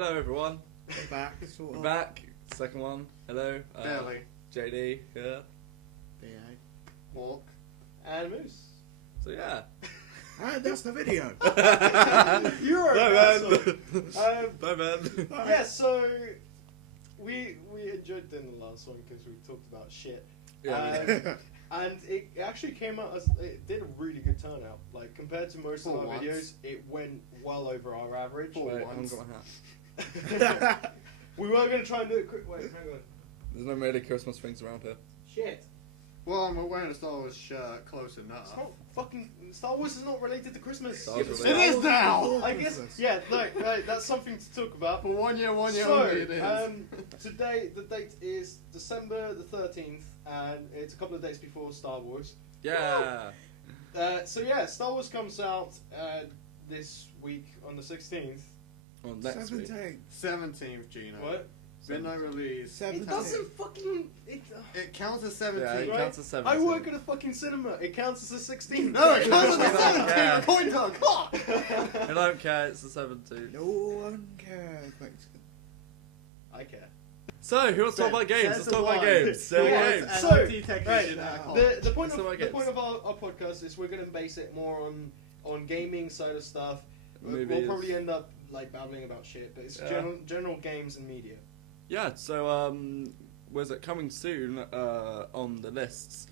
Hello everyone. We're back, sort of. We're back. Second one. Hello. Barely. JD. Yeah. BA. Walk. And Moose. So yeah. And that's the video. You're Bye, man. Bye man. Yeah, so we enjoyed doing the last one because we talked about shit. Yeah. And it actually came out as it did a really good turnout. Like compared to most of our videos, it went well over our average. Wait, I haven't got my hat. We were going to try and do it quick. Wait, hang on. There's no Merry Christmas things around here. Shit. Well, I'm wearing a Star Wars shirt close enough. It's not fucking Star Wars is not related to Christmas. Star Wars It is now! I guess. Yeah, right. That's something to talk about. For one year only it is. Today the date is December the 13th, and it's a couple of days before Star Wars. Yeah. So yeah, Star Wars comes out this week on the 16th. On next week. 17th, Gino. What? Midnight release. It doesn't fucking. It counts as 17. Yeah, it Right? counts as 17. I work at a fucking cinema. It counts as a 16. No, it counts as a 17. Yeah. Coin toss. I don't care. It's the 17th. No one cares. I care. So who wants to talk about games? Let's talk about games. Yeah. Games. So, Right. The point Let's talk about the point games. of our podcast is we're going to base it more on gaming side of stuff. We'll Movies. probably end up like babbling about shit, but it's Yeah. general games and media. Yeah, so was it coming soon on the lists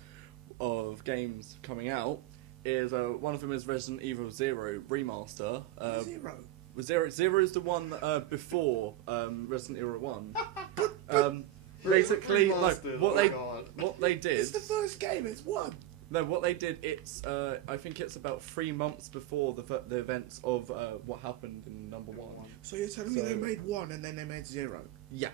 of games coming out is one of them is Resident Evil 0 Remaster. Zero is the one before Resident Evil 1. Basically, like what they did. It's the first game. It's one. No, what they did. It's I think it's about 3 months before the events of what happened in number 1. So you're telling me they made one and then they made 0? Yeah.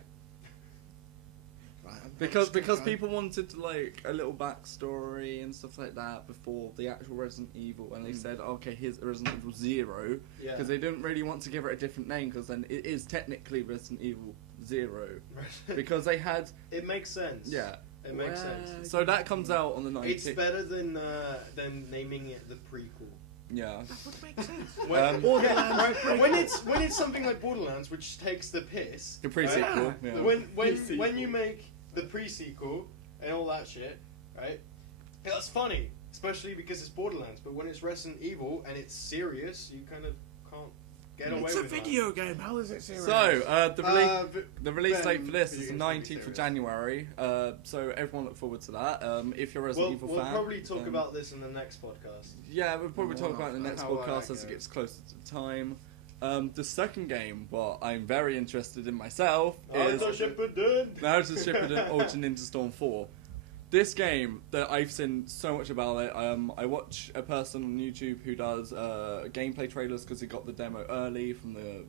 Right, Because people wanted like a little backstory and stuff like that before the actual Resident Evil, and they said, okay, here's Resident Evil 0, because they didn't really want to give it a different name, because then it is technically Resident Evil 0, because they had... It makes sense. Yeah. It makes sense. So that comes out on the 19th. It's better than naming it the prequel. Yeah. That would make sense. When it's something like Borderlands, which takes the piss. The pre-sequel. Yeah. When you make the pre-sequel and all that shit, right? That's funny, especially because it's Borderlands. But when it's Resident Evil and it's serious, you kind of can't get away with it. It's a video game. How is it serious? So the release date for this is the 19th of January. So everyone look forward to that. If you're a Resident Evil fan, we'll probably talk about this in the next podcast. Yeah, we'll probably talk about it in the next podcast as it gets closer to the time. The second game, what I'm very interested in myself, is Naruto Shippuden Ultra Ninja Storm 4. This game, that I've seen so much about it. I watch a person on YouTube who does gameplay trailers because he got the demo early from the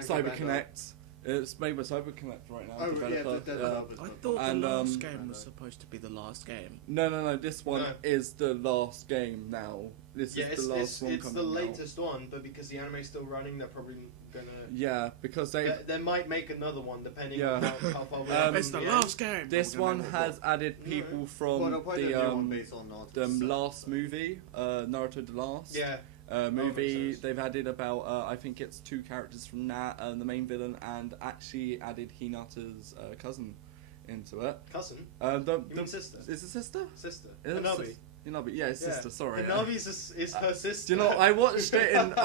Cyber Connect. It's made by Cyber Connect right now. I thought the last game was supposed to be the last game. No. This one is the last game now. This is the last one it's coming the out. latest one, but because the anime's still running, they're probably gonna. Yeah, because they might make another one depending Yeah. on how far we are. It's the last game. This one has added people from the last movie, Naruto the Last. Yeah. Movie. They've added about I think it's 2 characters from that, the main villain, and actually added Hinata's cousin into it. Cousin? You mean sister? Is it sister? Sister. Hanabi. Yeah, it's sister. Sorry. Hanabi is her sister. Do you know? I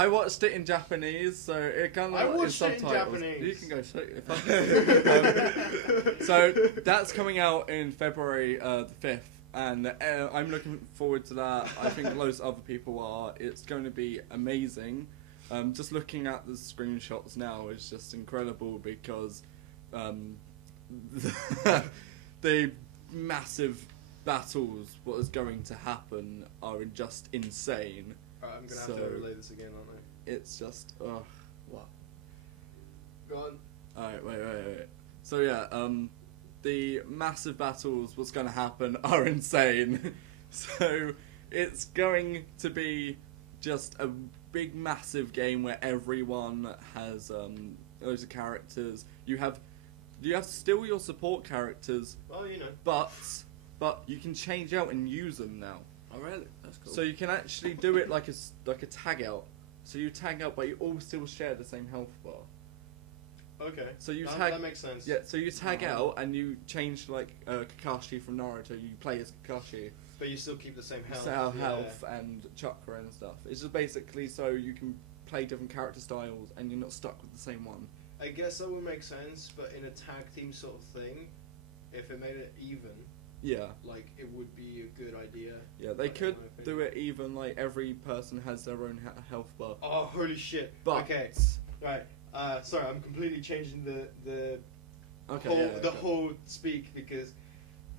watched it in Japanese, so it kind of is subtitles. You can go check. So that's coming out in February the 5th. And I'm looking forward to that. I think loads of other people are. It's going to be amazing. Just looking at the screenshots now is just incredible because the massive battles, what is going to happen, are just insane. Right, I'm going to have to relay this again, aren't I? It's just... what? Go on. Alright, wait. So yeah, the massive battles, what's going to happen, are insane. So it's going to be just a big, massive game where everyone has loads of characters. You have still your support characters. Well, you know. But you can change out and use them now. Oh really? That's cool. So you can actually do it like a tag out. So you tag out, but you all still share the same health bar. Okay. So you that makes sense. Yeah, so you tag out and you change like Kakashi from Naruto. You play as Kakashi. But you still keep the same health. Health and chakra and stuff. It's just basically so you can play different character styles and you're not stuck with the same one. I guess that would make sense, but in a tag team sort of thing, if it made it even, yeah, like it would be a good idea. Yeah, they could do it even like every person has their own health bar. Oh, holy shit! But okay, right. Sorry, I'm completely changing the okay, whole speak because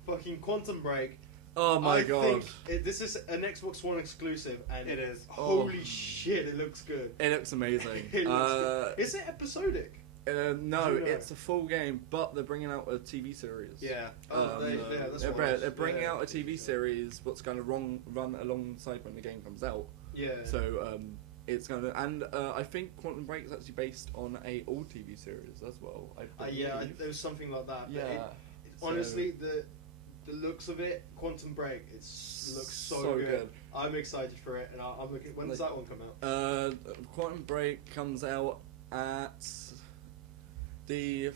fucking Quantum Break. Oh my I god! think this is an Xbox One exclusive, and It is. Holy shit! It looks good. It looks amazing. It looks good. Is it episodic? No, it's a full game, but they're bringing out a TV series. Yeah. They're bringing out a TV series. What's going to run alongside when the game comes out. Yeah. So it's going to, and I think Quantum Break is actually based on a old TV series as well. There was something like that. Yeah. But honestly, the looks of it, Quantum Break, looks so good. I'm excited for it, and I'm looking. When does that one come out? Quantum Break comes out at the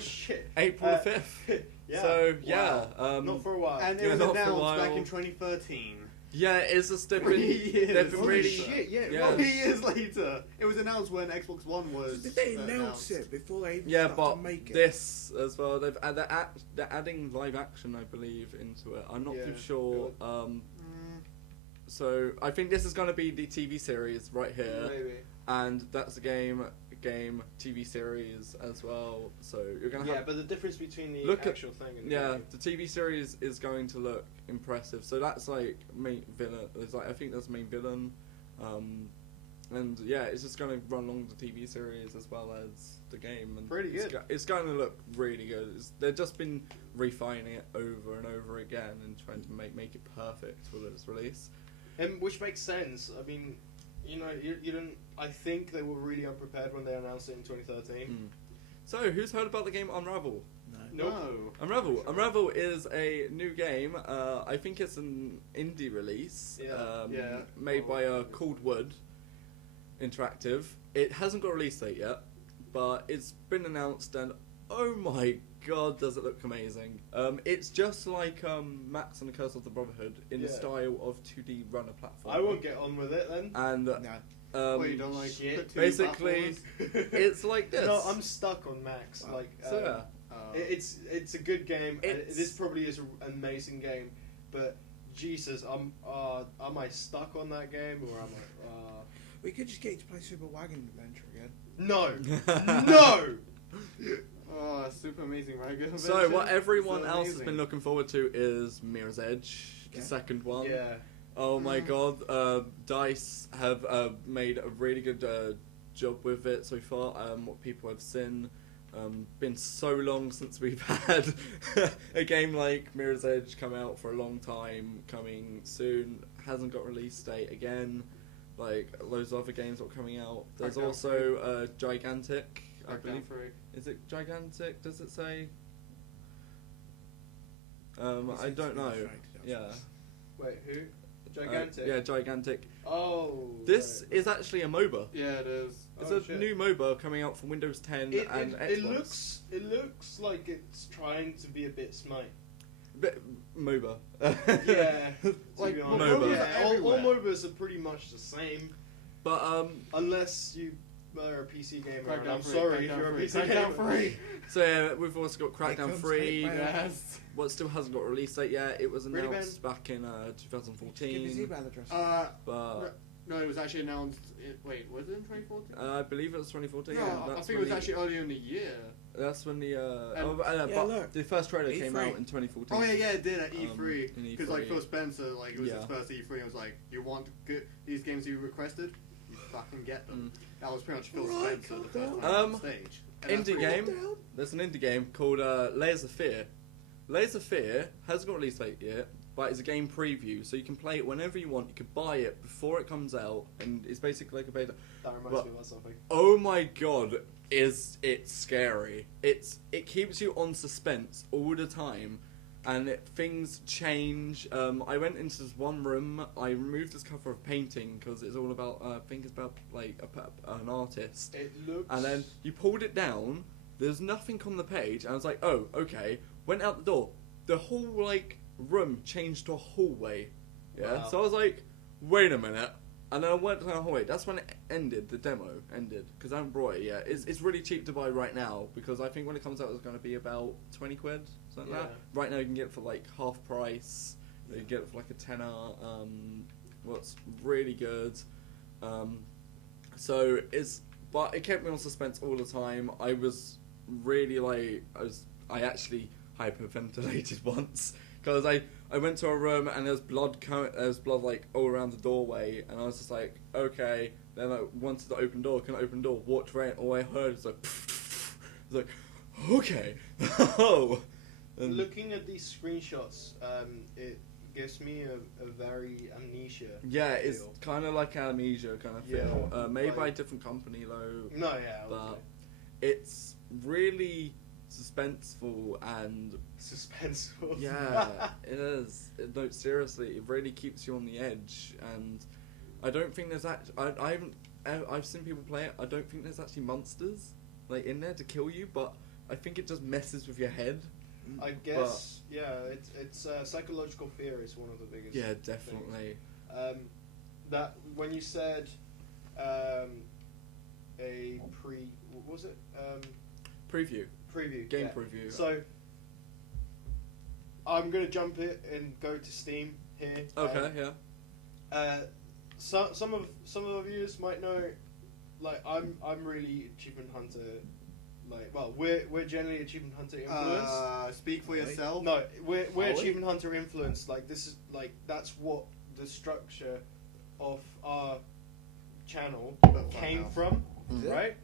shit, April the 5th. Yeah. So wow. Not for a while. And it was not for a announced while. back in 2013. Yeah, it's just they've 3 been years. they've been Holy really shit, yeah. yeah. 3 years later. It was announced when Xbox One was. Did they announce it before they even Yeah, started but to make it? this as well. They're adding live action, I believe, into it. I'm not too sure. So I think this is going to be the TV series right here, Maybe. and that's the game TV series as well. So you're going to have. Yeah, but the difference between the actual thing and the game. The TV series is going to look impressive. So that's like main villain. It's like I think that's the main villain, and yeah, it's just going to run along the TV series as well as the game. And Pretty good. It's going to look really good. They've just been refining it over and over again and trying to make it perfect for its release. And which makes sense. I mean, you don't. I think they were really unprepared when they announced it in 2013. So, who's heard about the game Unravel? No. Nope. Unravel is a new game. I think it's an indie release. Made by Called Wood Interactive. It hasn't got a release date yet, but it's been announced, and oh my god, does it look amazing! It's just like Max and the Curse of the Brotherhood in the style of 2D runner platform. I won't get on with it then. And Well, you don't like shit. basically, it's like this. No, I'm stuck on Max. It's a good game. And this probably is an amazing game, but Jesus, am I stuck on that game or am I? We could just get you to play Super Wagon Adventure again. No, no. Oh, Super Amazing Wagon. So what everyone else has been looking forward to is Mirror's Edge, the second one. Yeah. Oh my god, DICE have made a really good job with it so far. What people have seen, been so long since we've had a game like Mirror's Edge come out for a long time. Coming soon, hasn't got release date again. Like loads of other games that are coming out. There's also Gigantic. I believe. Is it Gigantic? Does it say? I don't know. Yeah. Wait, who? Gigantic. Yeah, Gigantic. Oh. This is actually a MOBA. Yeah, it is. It's a new MOBA coming out for Windows 10 and Xbox. It looks like it's trying to be a bit Smite. Bit MOBA. Yeah. Like MOBA. MOBA. All MOBAs are pretty much the same. But unless you are a PC gamer, and I'm Crackdown sorry if you're a PC gamer. So yeah, we've also got Crackdown 3. Yes. What still hasn't got a release date yet. It was announced back in 2014. Give his email address. But no, it was actually announced. Wait, was it in 2014? I believe it was 2014. No, yeah, I think it was actually earlier in the year. That's when the look, the first trailer came E3. out in 2014. Oh yeah, it did at E3 in because like Phil Spencer, like it was his Yeah. first E3. And it was like, you want these games you requested, you fucking get them. That was pretty much Phil Right, Spencer the calm first down. time on stage. And that's Indie pretty game. cool. There's an indie game called Layers of Fear. Layers of Fear hasn't got a release date yet, but it's a game preview, so you can play it whenever you want. You can buy it before it comes out, and it's basically like a beta. That reminds me of something. Oh my god, is it scary? It keeps you on suspense all the time, and things change. I went into this one room. I removed this cover of painting because it's all about. I think it's about like an artist. It looks. And then you pulled it down. There's nothing on the page, and I was like, "Oh, okay." Went out the door. The whole like room changed to a hallway. Yeah. Wow. So I was like, "Wait a minute." And then I went down the hallway. That's when it ended. The demo ended because I haven't brought it yet. It's really cheap to buy right now because I think when it comes out it's going to be about 20 quid, something like that. Right now you can get it for like half price. You can get it for like a tenner. What's really good. But it kept me on suspense all the time. I was really like I actually hyperventilated once because I went to a room and there's blood like all around the doorway, and I was just like, okay. Then I wanted to open door, couldn't open door, walked around, all I heard was like, I was like, okay. Oh. And looking at these screenshots, it gives me a very Amnesia. yeah, feel. it's kind of like Amnesia kind of feel. Made by a different company though. No, yeah, But it's really suspenseful and suspenseful. yeah, it is. No, seriously, it really keeps you on the edge, and I don't think there's I've seen people play it. I don't think there's actually monsters like in there to kill you, but I think it just messes with your head. I guess, it's psychological fear is one of the biggest. Yeah, definitely. Things. That when you said what was it? Preview. Game yeah. preview. So I'm gonna jump it and go to Steam here. Okay, yeah. Some of the viewers might know, like I'm really achievement hunter. Like, well, we're generally achievement hunter influenced. Speak for yourself. No, we're achievement hunter influenced. Like this is like that's what the structure of our channel came from, right?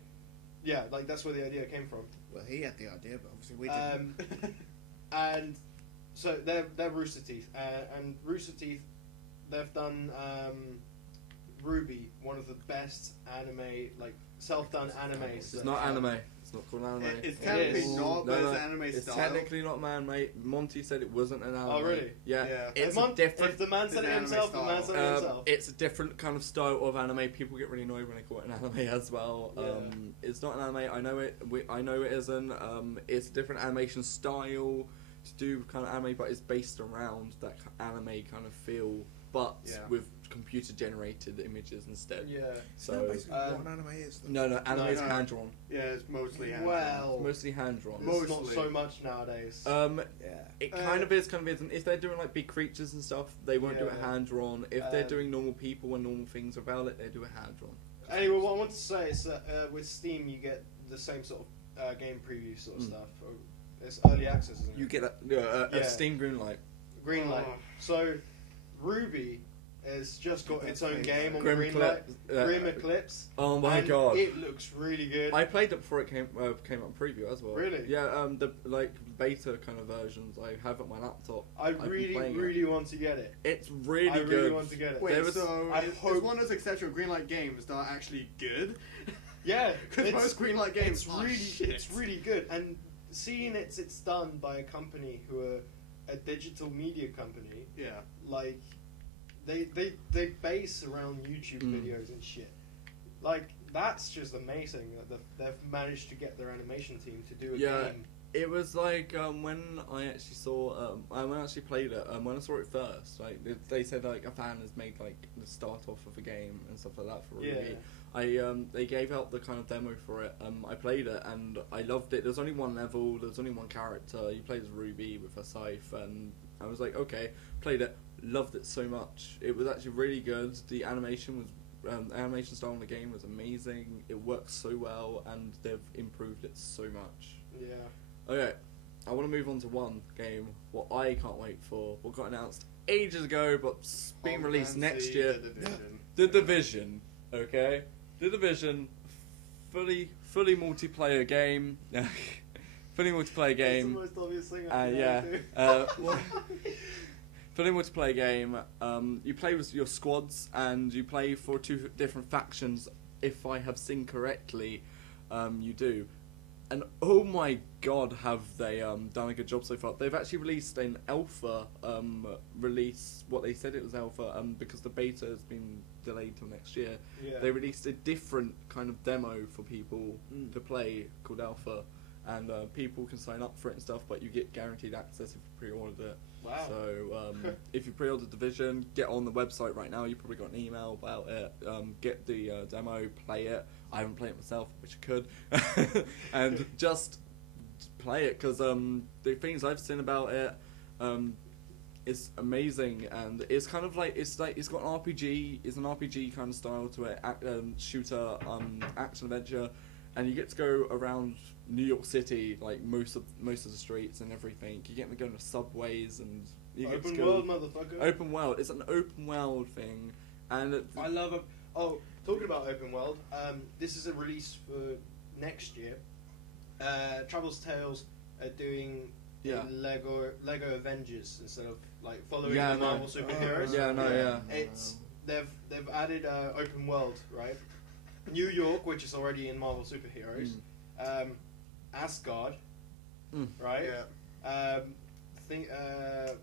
Yeah, like that's where the idea came from. Well, he had the idea, but obviously we didn't. And so they're Rooster Teeth, and Rooster Teeth, they've done RWBY, one of the best anime, like self-done animes. It's not anime. It's not called anime. It's technically not, but it's anime it's style. technically not man, mate. Monty said it wasn't an anime. Oh, really? Yeah. Yeah. It's If a different. If the man said it anime himself, the man said it style. himself. It's a different kind of style of anime. People get really annoyed when they call it an anime as well. Yeah. It's not an anime. I know it. I know it isn't. It's a different animation style to do kind of anime, but it's based around that anime kind of feel, but with computer generated images instead. Yeah. So basically what an anime is. Though. no, anime is no. hand drawn. Yeah, it's mostly hand Well, It's mostly hand drawn. it's not Mostly. so much nowadays. It kind of is, kind of isn't. If they're doing like big creatures and stuff, they won't do it Yeah. hand drawn. If they're doing normal people and normal things about it, they do it hand drawn. Anyway, what I want to say is that with Steam, you get the same sort of game preview sort of stuff. It's early access, isn't it? You get a Yeah. Steam Greenlight. Greenlight. Oh. So, RWBY has just got its own game on Grimm Greenlight. Clip- Grimm Eclipse. Oh my and god! It looks really good. I played it before it came up in preview as well. Really? Yeah. The like beta kind of versions I have at my laptop. I I've been really, playing it. really want to get it. It's really I good. really want to get it. Wait, There was- so I is hope- one of those exceptional Greenlight games that are actually good? Yeah, Because most Greenlight games are shit. It's really good, and seeing it's done by a company who are a digital media company. Yeah. Like, they base around YouTube videos and shit. Like, that's just amazing that they've managed to get their animation team to do a game. It was like when I actually saw when I actually played it. When I saw it first, like they said like a fan has made like the start off of a game and stuff like that for RWBY. They gave out the kind of demo for it. I played it and I loved it. There's only one level. There's only one character. You play as RWBY with a scythe, and I was like, okay, played it, loved it so much. It was actually really good. The animation was. The animation style in the game was amazing. It works so well, and they've improved it so much. Yeah. Okay, I want to move on to one game. What I can't wait for. What got announced ages ago, but being Tom released Clancy, next year. The Division. The Division. Okay, The Division, fully multiplayer game. Fully multiplayer game. That's the most obvious thing I can do. Fully multiplayer game. You play with your squads, and you play for two different factions. If I have seen correctly, you do. And oh my god, have they done a good job so far. They've actually released an alpha release, what they said it was alpha, because the beta has been delayed till next year. Yeah. They released a different kind of demo for people to play called alpha, and people can sign up for it and stuff, but you get guaranteed access if you pre-ordered it. Wow. So if you pre-ordered Division, get on the website right now. You probably got an email about it. Get the demo, play it. I haven't played it myself, which I could, and just play it because the things I've seen about it, it's amazing, and it's kind of like it's got an RPG. It's an RPG kind of style to it, shooter, action adventure, and you get to go around New York City, like most of the streets and everything. You get to go into subways and you get Open to go, world, motherfucker. Open world. It's an open world thing, and I love it. Oh, talking about open world, this is a release for next year. Travel's Tales are doing Lego Avengers instead of like following the Marvel superheroes. It's they've added open world, right? New York, which is already in Marvel superheroes. Asgard, right? Yeah.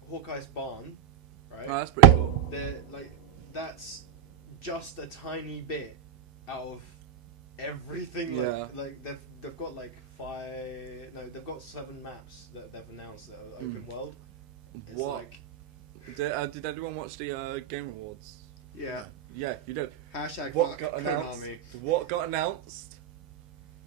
Hawkeye's barn, right? Oh, that's pretty cool. They're like that's just a tiny bit out of everything. Like they've got like they've got 7 maps that they've announced that are open world. It's What? like Did anyone watch the Game Awards? Yeah. Yeah, you did. Hashtag What fuck got announced? Konami. What got announced?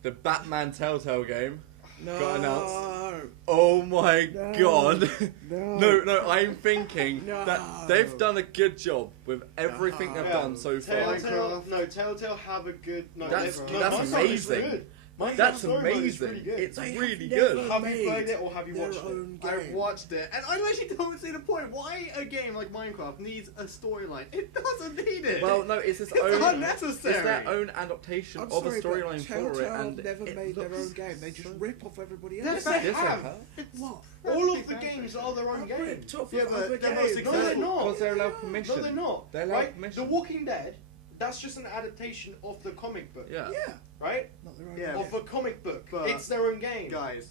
The Batman Telltale game got announced. Oh my god! No, I'm thinking that they've done a good job with everything they've done so far. Telltale have a good. No, That's Minecraft is amazing. really good. Minecraft That's story mode is amazing. really good. It's They really have good. never Have you made played it or have you their watched it? own I've game. watched it, and I actually don't see the point. Why a game like Minecraft needs a storyline? It doesn't need it. Well, no, it's its It's own. unnecessary. It's their own adaptation I'm of a sorry, but storyline for it, Telltale and never it made their looks own game. They just so- rip off everybody Yes, else. they have. What? All of the games are their own I've game. ripped off Yeah, of but other they're games. most No, they're successful. not. Because they're allowed permission. No, they're not. They're allowed Right? permission. The Walking Dead, that's just an adaptation of the comic book. Yeah. Yeah. Right? Not their own Yeah. game. Of a comic book. But- It's their own game. guys.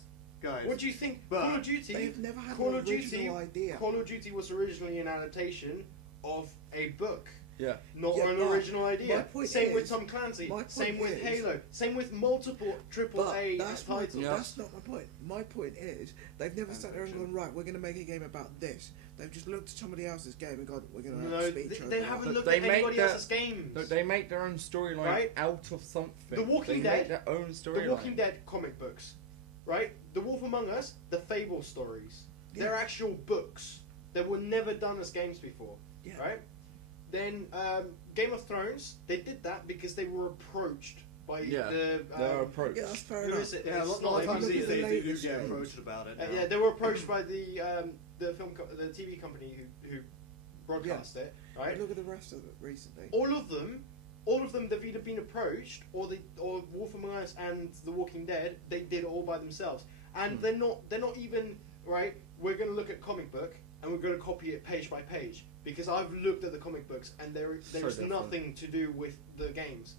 What do you think? But- Call of Duty. They've never had Call an of Duty. original idea. Call of Duty was originally an adaptation of a book. Yeah. Not Yeah, an but original idea. my point Same with is- Tom Clancy. my point Same with is- Halo. Same with multiple triple But A that's, titles. Yeah. that's not my point. My point is, they've never sat there and gone, right, we're going to make a game about this. They've just looked at somebody else's game and gone, we're going to No, have a speech they over that. haven't But looked they at make anybody their- else's games. No, they make their own storyline Right? out of something. The Walking they Dead- make their own storyline. The Walking Dead comic books, right? The Wolf Among Us, the Fable stories. Yeah. They're actual books that were never done as games before, Yeah. right? Then Game of Thrones, they did that because they were approached by Yeah, the. their approach. Yeah, that's fair Who enough. is it? Yeah, a It's lot of not times ABC, look at the they do latest get games. approached about it. yeah, they were approached by the the TV company who broadcast it, right? Look at the rest of it recently. All of them, they've either been approached or Wolf Among Us and The Walking Dead, they did it all by themselves, and they're not even right. We're going to look at comic book and we're going to copy it page by page because I've looked at the comic books and there's different. nothing to do with the games,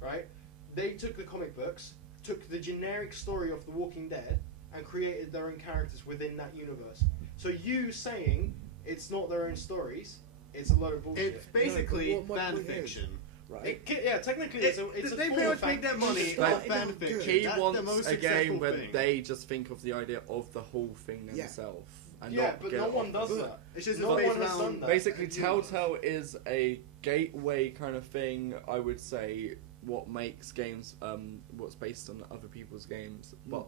right? They took the comic books, took the generic story of The Walking Dead, and created their own characters within that universe. So you saying it's not their own stories, it's a load of bullshit. It's basically No, but what my fan point is- fiction. Right? Technically, it's a they form pretty of much fan make their money It's off starting fan out good. fiction. He That's the wants most a game successful where thing. they just think of the idea of the whole thing Yeah. themselves. And Yeah, not but get no it one off does the- that. It's just No based one has around- done that. Basically, Telltale is a gateway kind of thing. I would say what makes games, what's based on other people's games, but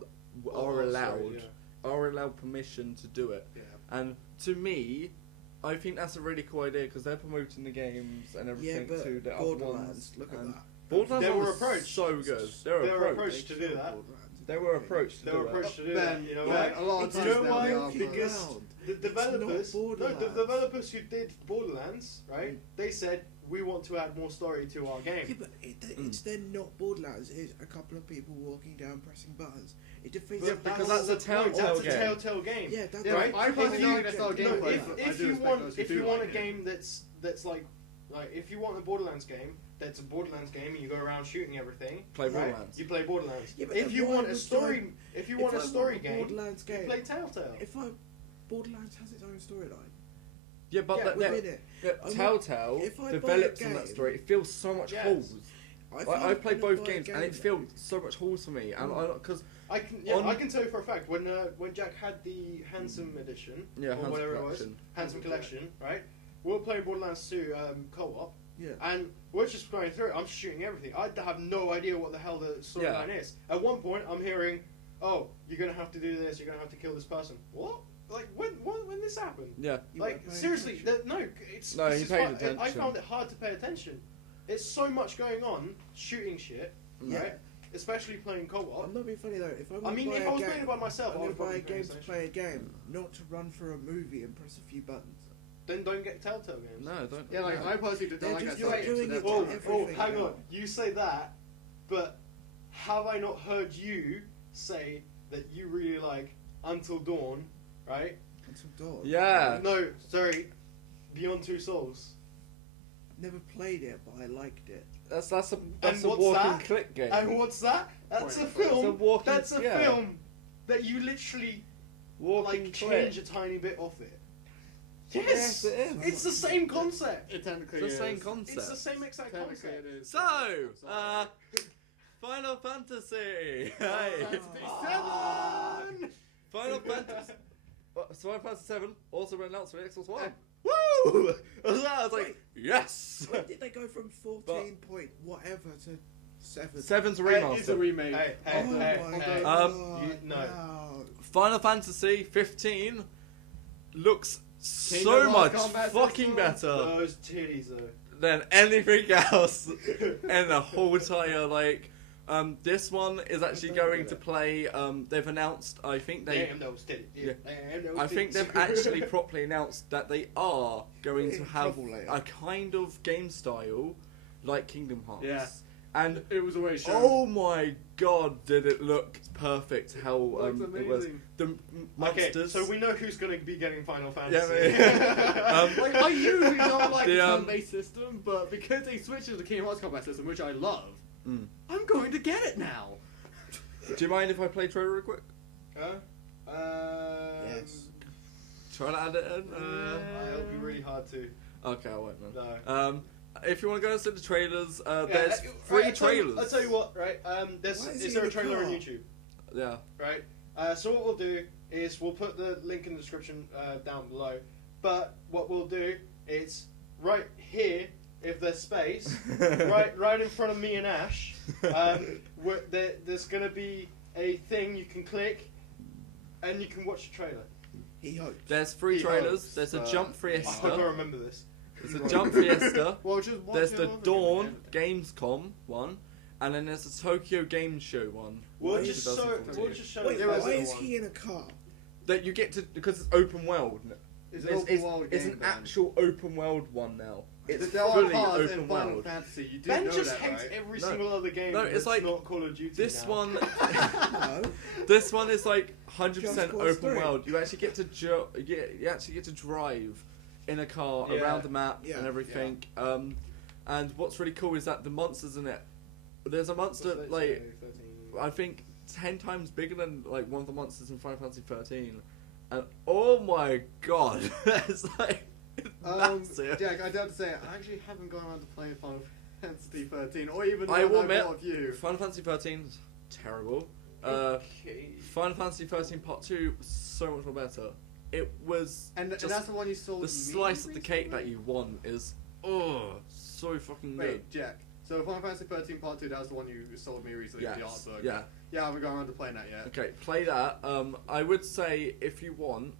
are allowed permission to do it. Yeah. And to me, I think that's a really cool idea because they're promoting the games and Yeah, everything but to the other ones. Borderlands, look at and that. Borderlands They were was approached. so good. They They were were approached. approached to do that. They were approached to They do were it. approached to do Ben, that. You know Ben, why? a lot of You times know now why? they are Because around. the It's developers, not no, the Borderlands. developers who did Borderlands, right? They said we want to add more story to our game. Yeah, but it's then not Borderlands. It's a couple of people walking down pressing buttons. It defeats. Yeah, the because whole that's a point. Telltale That's a game. Telltale game. Yeah, that's Yeah, Right? I personally If you- don't like that style of No, gameplay. but I if do you respect want those who if do you want a like it. game that's like Like, if you want a Borderlands game, that's a Borderlands game, and you go around shooting everything. Play right? Borderlands. You play Borderlands. Yeah, but if you why want a would story, if you want a story game, Borderlands you game, play Telltale. Borderlands has its own storyline. Yeah, but Yeah, that, Within it. I mean, Telltale if I buy a develops on that game- story. It feels so much Yes. holes. I've played gonna both buy a games, and game, it feels so much holes for me. And because I can tell you for a fact when Jack had the Handsome edition Yeah, or Handsome whatever it Collection. was, Handsome Collection, right? We'll play Borderlands 2 co-op, Yeah. and we're just going through it. I'm shooting everything. I have no idea what the hell the storyline is. At one point, I'm hearing, "Oh, you're gonna have to do this. You're gonna have to kill this person." What? Like when this happened? yeah, You Like weren't paying seriously, attention. no. It's No, it's he just paid hard- I attention. found it hard to pay attention. It's so much going on, shooting shit, Yeah. right? Especially playing co-op. I'm not being funny though. If I, I mean, buy if a I was game, playing it by myself, I'm I going would to buy a probably game to play play a game, not to run for a movie and press a few buttons. Then don't get Telltale games. no, don't. Yeah, like no. I personally don't They're like just that. not doing it Oh, to oh, everything hang now. on. You say that, but have I not heard you say that you really like Until Dawn, right? Until Dawn. Yeah. No, sorry, Beyond Two Souls. I've never played it, but I liked it. That's a And what's walking that? click game. And what's that? That's a Point. film. It's a walking- That's a yeah. film that you literally walking like click. change a tiny bit of it. Yes, Yes, it is. it's the same concept. It technically It's the same is. concept. It's the same exact Technically concept. it is. So, I'm sorry. Final Fantasy. Hey. Hey. 7! Final Fantasy. Final Fantasy 7 also been announced for the Xbox One. Woo! I was like, yes. When did they go from 14 point whatever to 7? 7's a Hey, remaster. It's a remake. Hey, Oh hey, my hey, hey. god. You- no. no. Final Fantasy 15 looks Kingdom so Hearts much combat fucking system? better Those titties though. than anything else in the whole entire like. This one is actually going to play. They've announced. I think they. Damn those titties. Yeah. Damn those I think titties. they've actually properly announced that they are going to have Probably. a kind of game style like Kingdom Hearts. Yeah. And It was always shown. oh my god, did it look perfect? How Looks it was amazing. the Okay, monsters. so we know who's going to be getting Final Fantasy. Yeah, Like, I usually don't like The, the turn-based system, but because they switched to the Kingdom Hearts combat system, which I love, Mm. I'm going to get it now. Do you mind if I play trailer real quick? Huh? Yes. Try to add it in. It'll be really hard to. Okay, I won't then. No. If you want to go and see the trailers, Yeah, there's right, 3 trailers. I'll tell you what, right? Why is Is he there in a the trailer on car? YouTube? Yeah. Right. So what we'll do is we'll put the link in the description down below. But what we'll do is right here, if there's space, right in front of me and Ash, there's gonna be a thing you can click, and you can watch the trailer. He hopes. There's 3 He trailers. hopes, There's a but- Jump I hope I Fiesta. remember this. There's a Jump Fiesta. Well, just watch There's it the over Dawn again. Gamescom one, and then there's the Tokyo Game Show one. We'll Why just is- show. 2014. We'll just show. Wait, the why other is one. he in a car? That you get to because it's open world. It's an open world it's game, an Ben. actual open world one now. It's There are fully parts open in Final world. Fantasy. You do Ben know just that, hates right? every No. single other game. No, that's it's like not Call of Duty. This now. one, No. this one is like 100% Just Cause open 3. world. You actually get to you actually get to drive in a car Yeah. around the map Yeah. and everything. And what's really cool is that the monsters in it. There's a monster What's that like say, 13? I think 10 times bigger than like one of the monsters in Final Fantasy 13. And oh my god, it's like massive. Jack, I do have to say, I actually haven't gone around to playing Final Fantasy 13, or even I will one admit, of you. Final Fantasy 13 is terrible. Okay. Final Fantasy 13 Part 2 was so much more better. It was And just that's the one you saw. the slice of the cake that you want is so fucking good. Wait, Jack. So Final Fantasy 13 Part 2, that was the one you sold me recently with the art Yes. book. Yeah. Yeah, I haven't gone around to playing that yet. Okay, play that. I would say if you want,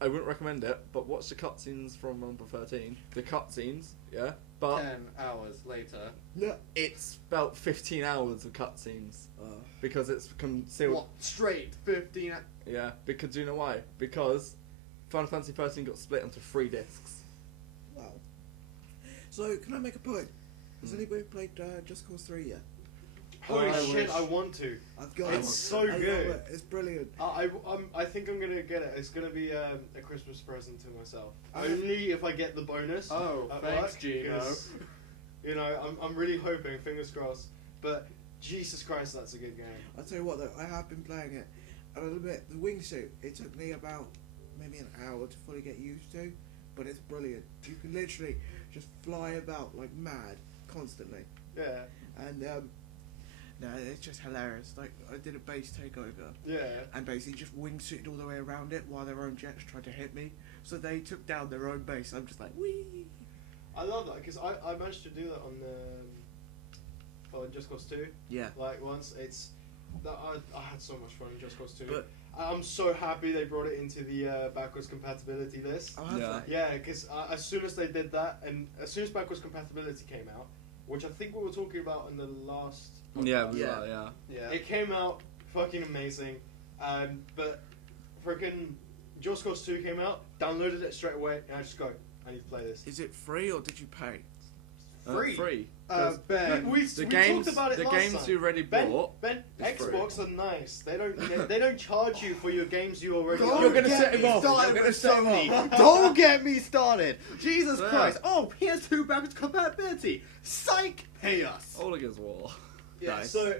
I wouldn't recommend it, but watch the cutscenes from number 13. The cutscenes, yeah. But 10 hours later. No. it's about 15 hours of cutscenes Uh, because it's concealed. What? Straight 15 Yeah, because do you know why? Because Final Fantasy 13 got split into 3 discs. wow. So, can I make a point? Has anybody played Just Cause 3 yet? Holy I shit! wish. I want to. I've got It's it. so I love good. it. It's brilliant. I think I'm gonna get it. It's gonna be a Christmas present to myself. I- Only if I get the bonus. Oh, at thanks, work, Gino. 'cause, you know, I'm really hoping. Fingers crossed. But Jesus Christ, that's a good game. I'll tell you what though, I have been playing it. And I'll admit, the wingsuit, it took me about maybe an hour to fully get used to, but it's brilliant. You can literally just fly about like mad constantly. Yeah. And no, it's just hilarious. Like I did a base takeover Yeah. and basically just wingsuited all the way around it while their own jets tried to hit me. So they took down their own base. I'm just like, wee. I love that because I managed to do that on Just Cause 2. Yeah. Like once it's that I had so much fun in Just Cause 2. But- I'm so happy they brought it into the backwards compatibility list. I'll have Yeah. that. Yeah, because as soon as they did that, and as soon as backwards compatibility came out, which I think we were talking about in the last Yeah, podcast, we Yeah. are, yeah. Yeah. it came out fucking amazing. But freaking Just Cause 2 came out, downloaded it straight away, and I just go, I need to play this. Is it free or did you pay? Free. Free. Ben. We The talked games, about it the last games time. you already Ben, bought. Xbox It's free. are nice. They don't charge you for your games you already Don't own. You're gonna get set him me off. started You're with gonna set him Sony. off. Don't get me started. Jesus Yeah. Christ. Oh, PS2 backwards compatibility. Psych. Pay us. All against wall. Yeah, Nice. so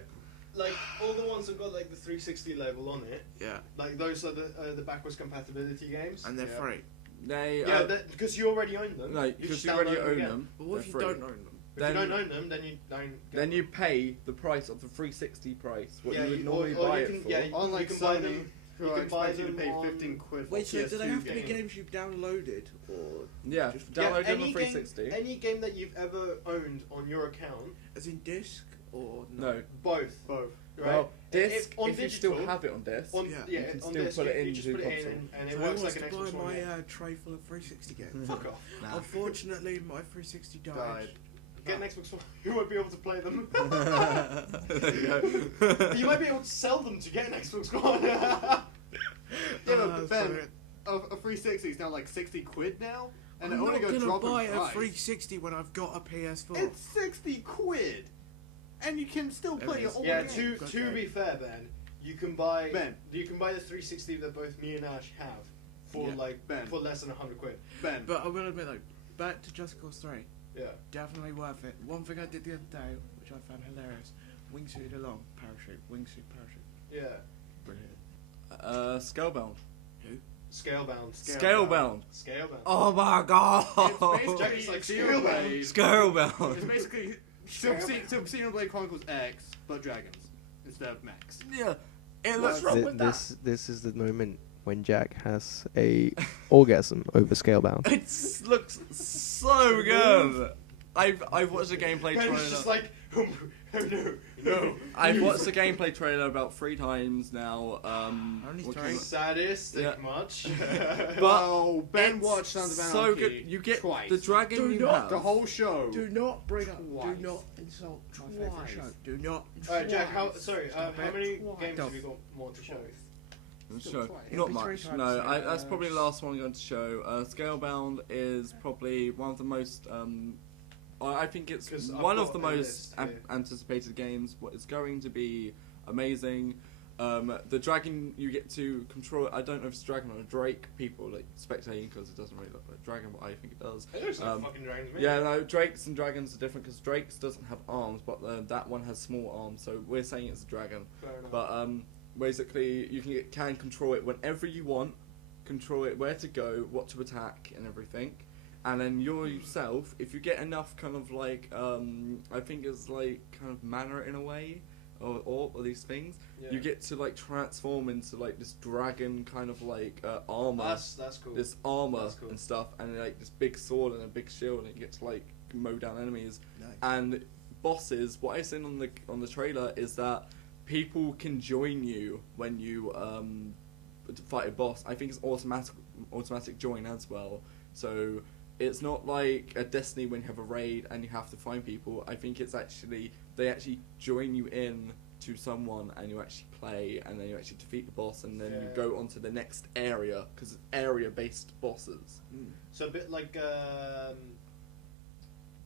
like all the ones that got like the 360 label on it, Yeah. like those are the backwards compatibility games. And they're Yeah. free. They Yeah, because you already own them. no, You because just you already download own again. them. But what they're if you free. don't own them? If you don't own them, then you don't. Get Then them. you pay the price of the 360 price, what Yeah, you would or normally you buy can- it for. yeah, Unlike you can buy Sony, them- who you are can buy expecting to them pay on- 15 quid for Wait, so do they PS2 have to be games. games you've downloaded? Or Yeah, Just- download them on any 360. Game, any game that you've ever owned on your account, as in disc or No. both. Both. Right? Well, disc, on if you still digital, have it on disc. on, Yeah. yeah, You can on still this, put it you just into put it console. in and So it I works was like an to buy Xbox One. my Yeah. tray full of 360 games. Fuck off. Unfortunately, my 360 died. Died. Get an Xbox One. You won't be able to play them. There you go. You might be able to sell them to get an Xbox One. Yeah, but that's Ben, brilliant. a 360 is now like 60 quid now, and I'm it only not goes gonna drop buy in a price. 360 when I've got a PS4. It's 60 quid, and you can still play your is. old Yeah, games. to be fair, Ben, you can buy Ben. the 360 that both me and Ash have for Yeah. like for less than 100 quid. Ben. But I will admit, though, back to Just Cause 3, Yeah. definitely worth it. One thing I did the other day, which I found hilarious, wingsuited along, parachute, wingsuit, parachute. Yeah. Brilliant. Scalebound. Scalebound. Scalebound. Scalebound. Oh my god! It's Jackals like basically Scalebound. It's Scalebound. basically Super Xenoblade Chronicles X, but dragons instead of mechs. Yeah. It looks wrong with that. This is the moment when Jack has a orgasm over Scalebound. It looks so good. I've watched a gameplay Ben trailer. is just like, oh no. I've watched the gameplay trailer about 3 times now. Only what 3? came out- Sadistic Yeah. much. Well, Ben It's watched Sons of so Anarchy good. You get twice. the dragon Do you not- have. The whole show. Do not bring up, Twice. do not insult my favourite Twice. show. Do not. Alright, Jack, how many Twice. games have you got more to show? Show. Twice. Not It'll be 3 much. times, No, that's yeah. probably the last one I'm going to show. Scalebound is probably one of the most. I think it's 'Cause I've one of got the a most list here. anticipated games. What is going to be amazing. The dragon you get to control. I don't know if it's a dragon or a drake. People like spectating because it doesn't really look like a dragon, but I think it does. It looks like fucking dragons, man. Yeah, no, drakes and dragons are different because drakes doesn't have arms, but that one has small arms. So we're saying it's a dragon. Fair enough. But basically, you can control it whenever you want, control it where to go, what to attack, and everything. And then yourself, if you get enough kind of like, I think it's like kind of mana in a way, or these things, Yeah. you get to like transform into like this dragon kind of like armor, That's cool. this armor That's cool. and stuff, and like this big sword and a big shield, and you get to like mow down enemies. Nice. And bosses, what I've seen on the trailer is that people can join you when you fight a boss. I think it's automatic join as well. So it's not like a Destiny when you have a raid and you have to find people. I think it's actually they actually join you in to someone and you actually play and then you actually defeat the boss and then you Yeah. go on to the next area because it's area based bosses. So a bit like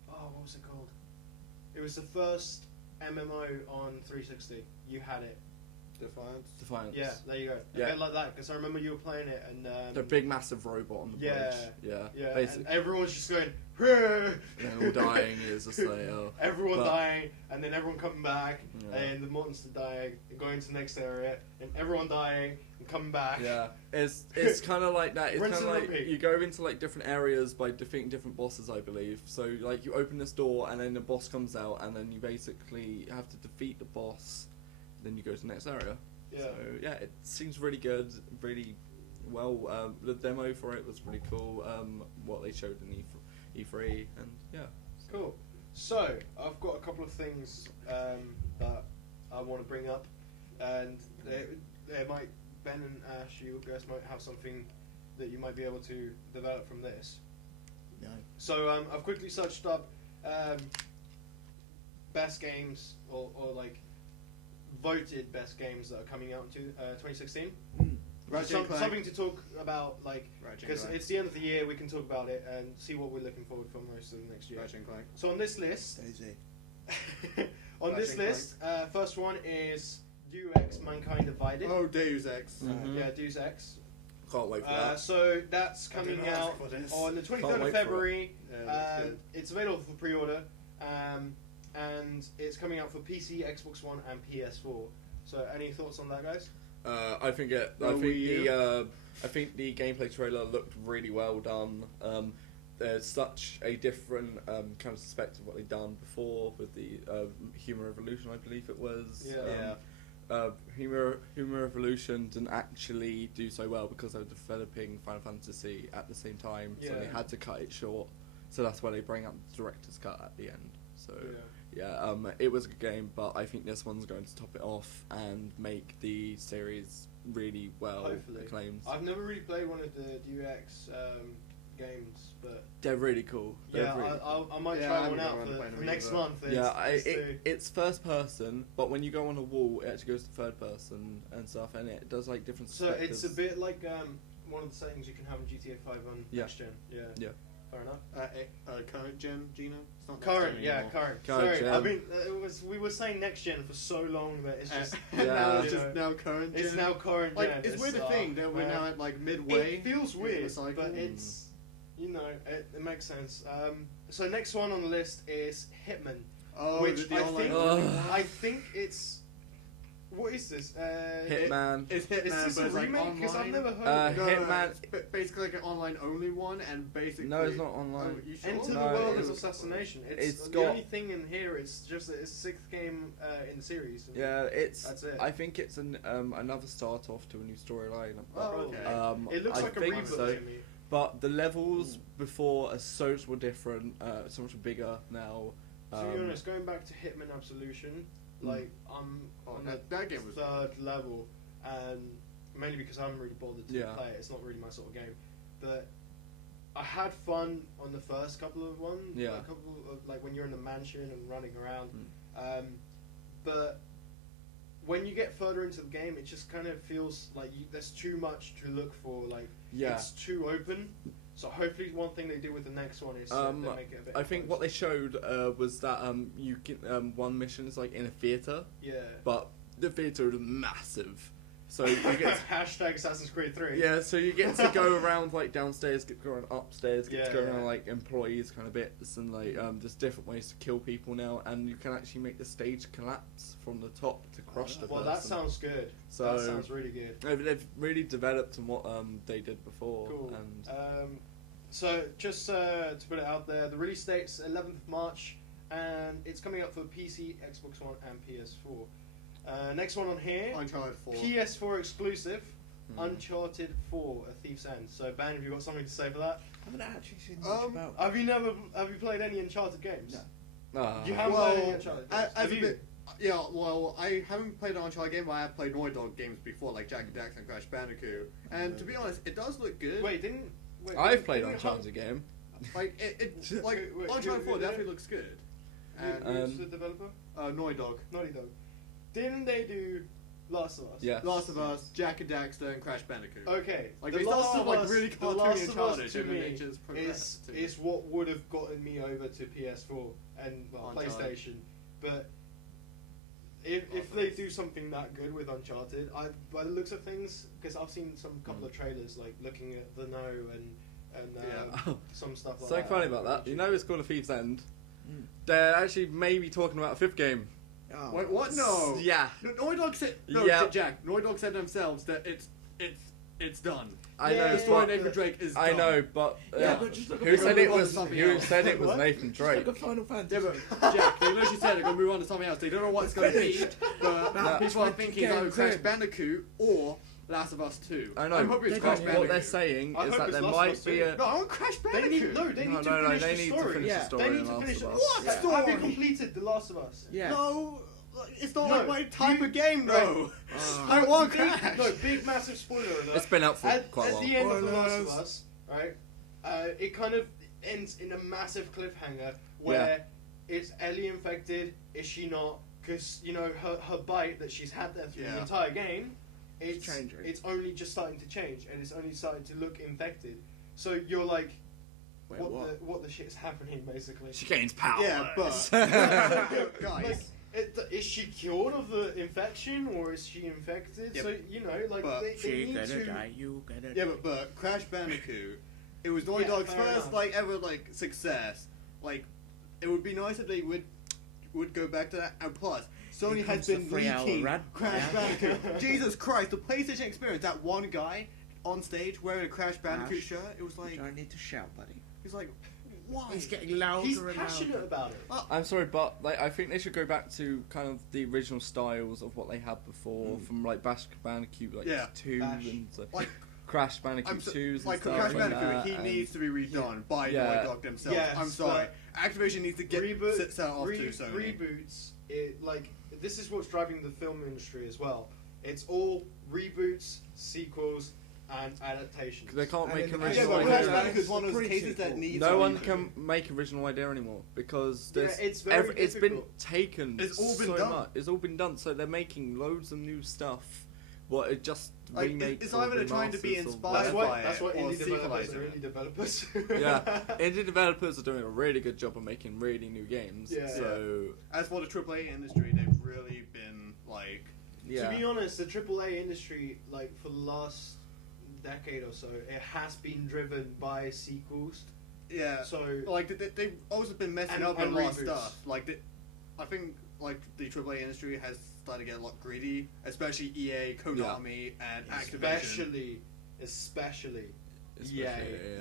what was it called? It was the first MMO on 360. You had it. Defiance. Yeah, there you go. Yeah. A bit like that, because I remember you were playing it and The big massive robot on the bridge. Yeah. and Basically. everyone's just going, And all dying is just like, everyone But- dying, and then everyone coming back, Yeah. and the monster dying, and going to the next area, and everyone dying, and coming back. Yeah, it's kind of like that. It's Rinse kind of and like repeat. you go into like different areas by defeating different bosses, I believe. So like you open this door and then the boss comes out, and then you basically have to defeat the boss. Then you go to the next area. Yeah. So yeah, it seems really good, really well. The demo for it was pretty cool. What they showed in E3, and yeah. Cool. So, I've got a couple of things that I want to bring up, and they might, Ben and Ash, you guys might have something that you might be able to develop from this. No. So, I've quickly searched up best games, or like voted best games that are coming out in 2016. Ratchet and Clank. Something to talk about, like, Ratchet and because Clank. it's the end of the year, we can talk about it and see what we're looking forward for most of the next year. Ratchet and Clank. So on this list, Daisy. on this Ratchet and list, first one is Deus Ex: Mankind Divided. Oh, Deus Ex. Mhm. Yeah, Deus Ex. Can't wait for that. So that's I don't coming know out what this is. on the Can't 23rd wait of for it. February. Yeah, that's good. It's available for pre-order, and it's coming out for PC, Xbox One, and PS4. So any thoughts on that, guys? I think it. Oh, I think the gameplay trailer looked really well done. There's such a different kind of aspect of what they've done before with the Human Revolution, I believe it was. Yeah. Human Revolution didn't actually do so well because they were developing Final Fantasy at the same time, so they Yeah. had to cut it short. So that's why they bring up the director's cut at the end. So. Yeah, it was a good game, but I think this one's going to top it off and make the series really well Hopefully. acclaimed. I've never really played one of the Deus Ex games, but They're really cool. They're yeah, really I might Yeah, I try haven't one out really played for them next either. month. It's first person, but when you go on a wall, it actually goes to third person and stuff, and it does like different. So it's a perspectives. bit like one of the settings you can have in GTA 5 on Yeah. next gen. Yeah. Fair enough. Current gen, Gino? It's not next Current, gen yeah, anymore. current. Current Sorry, gen. I mean, we were saying next gen for so long that it's just Yeah. now it's you just know, now current gen. it's now current like gen. it's weird to think that we're now at like midway. It feels in weird, the cycle. but it's it makes sense. So next one on the list is Hitman, oh, which the I online think Ugh. I think it's what is this? Hitman. It's Hitman, Is this but a it's like remake? Because I've online. never heard of No, it. Hitman- it's basically like an online only one, and basically No, it's not online. Oh, you sure? Enter No, the World it's- of Assassination. it's the got- only thing in here. It's just that it's the sixth game in the series. Yeah, That's it. I think it's another start off to a new storyline. Oh, okay. It looks I like a think reboot so. to me. But the levels before are so much more different, so much bigger now. To be honest, going back to Hitman Absolution, like I'm Oh, on that game was third level, and mainly because I haven't really bothered to Yeah. play it. It's not really my sort of game, but I had fun on the first couple of ones. Yeah. A couple of like when you're in the mansion and running around, Mm. but when you get further into the game, it just kind of feels like there's too much to look for. Like Yeah. it's too open. So hopefully, one thing they do with the next one is they make it a bit. I think what they closer. showed was that you can one mission is like in a theater, Yeah. but the theater is massive, so you get Hashtag Assassin's Creed 3. so you get to go around like downstairs, get to go around upstairs, get to go Yeah. around like employees kind of bits, and like there's different ways to kill people now, and you can actually make the stage collapse from the top to crush the Well, person. that sounds good. So- that sounds really good. They've really developed on what they did before, Cool. and So, just to put it out there, the release date's 11th of March, and it's coming up for PC, Xbox One, and PS4. Next one on here, Uncharted 4. PS4 exclusive, Hmm. Uncharted 4: A Thief's End. So, Ben, have you got something to say for that? I haven't actually seen much about. Have you played any Uncharted games? Ah. You haven't played any Uncharted games? as Have a you? bit, yeah, well, I haven't played an Uncharted game, but I have played Naughty Dog games before, like Jack and Dax and Crash Bandicoot. And to be honest, it does look good. Wait, I've played didn't Uncharted game. Like it like Wait, Uncharted 4 who did definitely it? looks good. Who's the developer? Naughty Dog, Naughty Dog. Didn't they do Last of Us? Yeah. Last of Us, Jack and Daxter, and Crash Bandicoot. Okay. Like The they start Last off of like Us- really The Last cartoony and of Us childish, to and then me they just progress. is what would have gotten me over to PS4 and Uncharted. PlayStation. But if they do something that good with Uncharted, by the looks of things, because I've seen some couple of trailers, like looking at the and some stuff like that. So funny about that. You know, it's called A Thief's End. They're actually maybe talking about a 5th game. Oh. Wait, what? No. Yeah. Naughty Dog said Jack. Naughty Dog said themselves that it's done. I know. The story of Nathan Drake is done. I know, but but just look who at said it was? something Who else. said it was What? Nathan Drake? Like a Final Fantasy. Yeah, but Jack, they literally said they're going to move on to something else. They don't know what it's going to be, but No. people are thinking it's either Crash Grimm. Bandicoot or Last of Us 2. I know. I'm hoping it's They Crash don't- What Bandicoot. they're saying I is hope that it's there Last of might Us be 2. a. No, I want Crash They need Bandicoot. to No, finish they the need to story. finish Yeah. the story. They need in to Last finish of it. Us. What Yeah. story? Have you completed The Last of Us? Yeah. No, it's not No, like my type of game, though. Oh. I want Big, Crash. no, big massive spoiler alert. It's been out for At quite a while. the end of The Last of Spoilers. Us, right? It kind of ends in a massive cliffhanger where is Ellie infected? Is she not? Because you know her bite that she's had there through the entire game, it's changing. it's only just starting to change and it's only starting to look infected. So you're like, Wait, what the shit's happening basically? She gains powers. Yeah, but Like, is she cured of the infection or is she infected? Yep. So you know, like But they need to. you gonna Yeah, but Crash Bandicoot, it was Naughty Dog's fair first enough. like ever like success. Like, it would be nice if they would go back to that. And plus, Sony Here has comes the been 3-hour leaking rant. Crash Bandicoot. Jesus Christ, the PlayStation experience. That one guy on stage wearing a Crash Bandicoot Ash, shirt. It was like, I need to shout, buddy. he's like, why? He's getting louder He's and passionate louder. about it. I'm sorry, but like I think they should go back to kind of the original styles of what they had before, from like Bash Bandicoot like Yeah. 2 Bash. and Like, Crash Bandicoot 2s and like stuff Crash like Bandicoot, that, he and- needs to be redone by Yeah. Naughty Dog themselves. Yes, I'm sorry, Activision needs to get set off to Sony. Reboots. This is what's driving the film industry as well. It's all reboots, sequels, and adaptations. They can't And make then- Yeah, original but Crash ideas. Bandicoot is one of those Pre-sequel. cases that needs. No a one reboot. can make original idea anymore because Yeah, there's it's very it's been difficult. taken. It's all been so done. much. It's all been done. So they're making loads of new stuff. What it just Like, remakes. it's or either they're trying to be remasters or inspired whatever. That's why or indie developers sequelizing are it. indie developers. Yeah, indie developers are doing a really good job of making really new games. Yeah. So As for the AAA industry, they've really been like. yeah, To be honest, the AAA industry, like for the last decade or so, it has been driven by sequels. Yeah. So Like they've also been messing And- up and a lot of reboots. stuff. Like I think like the AAA industry has started to get a lot greedy, especially EA, Konami, and Activision. especially Especially, EA yeah.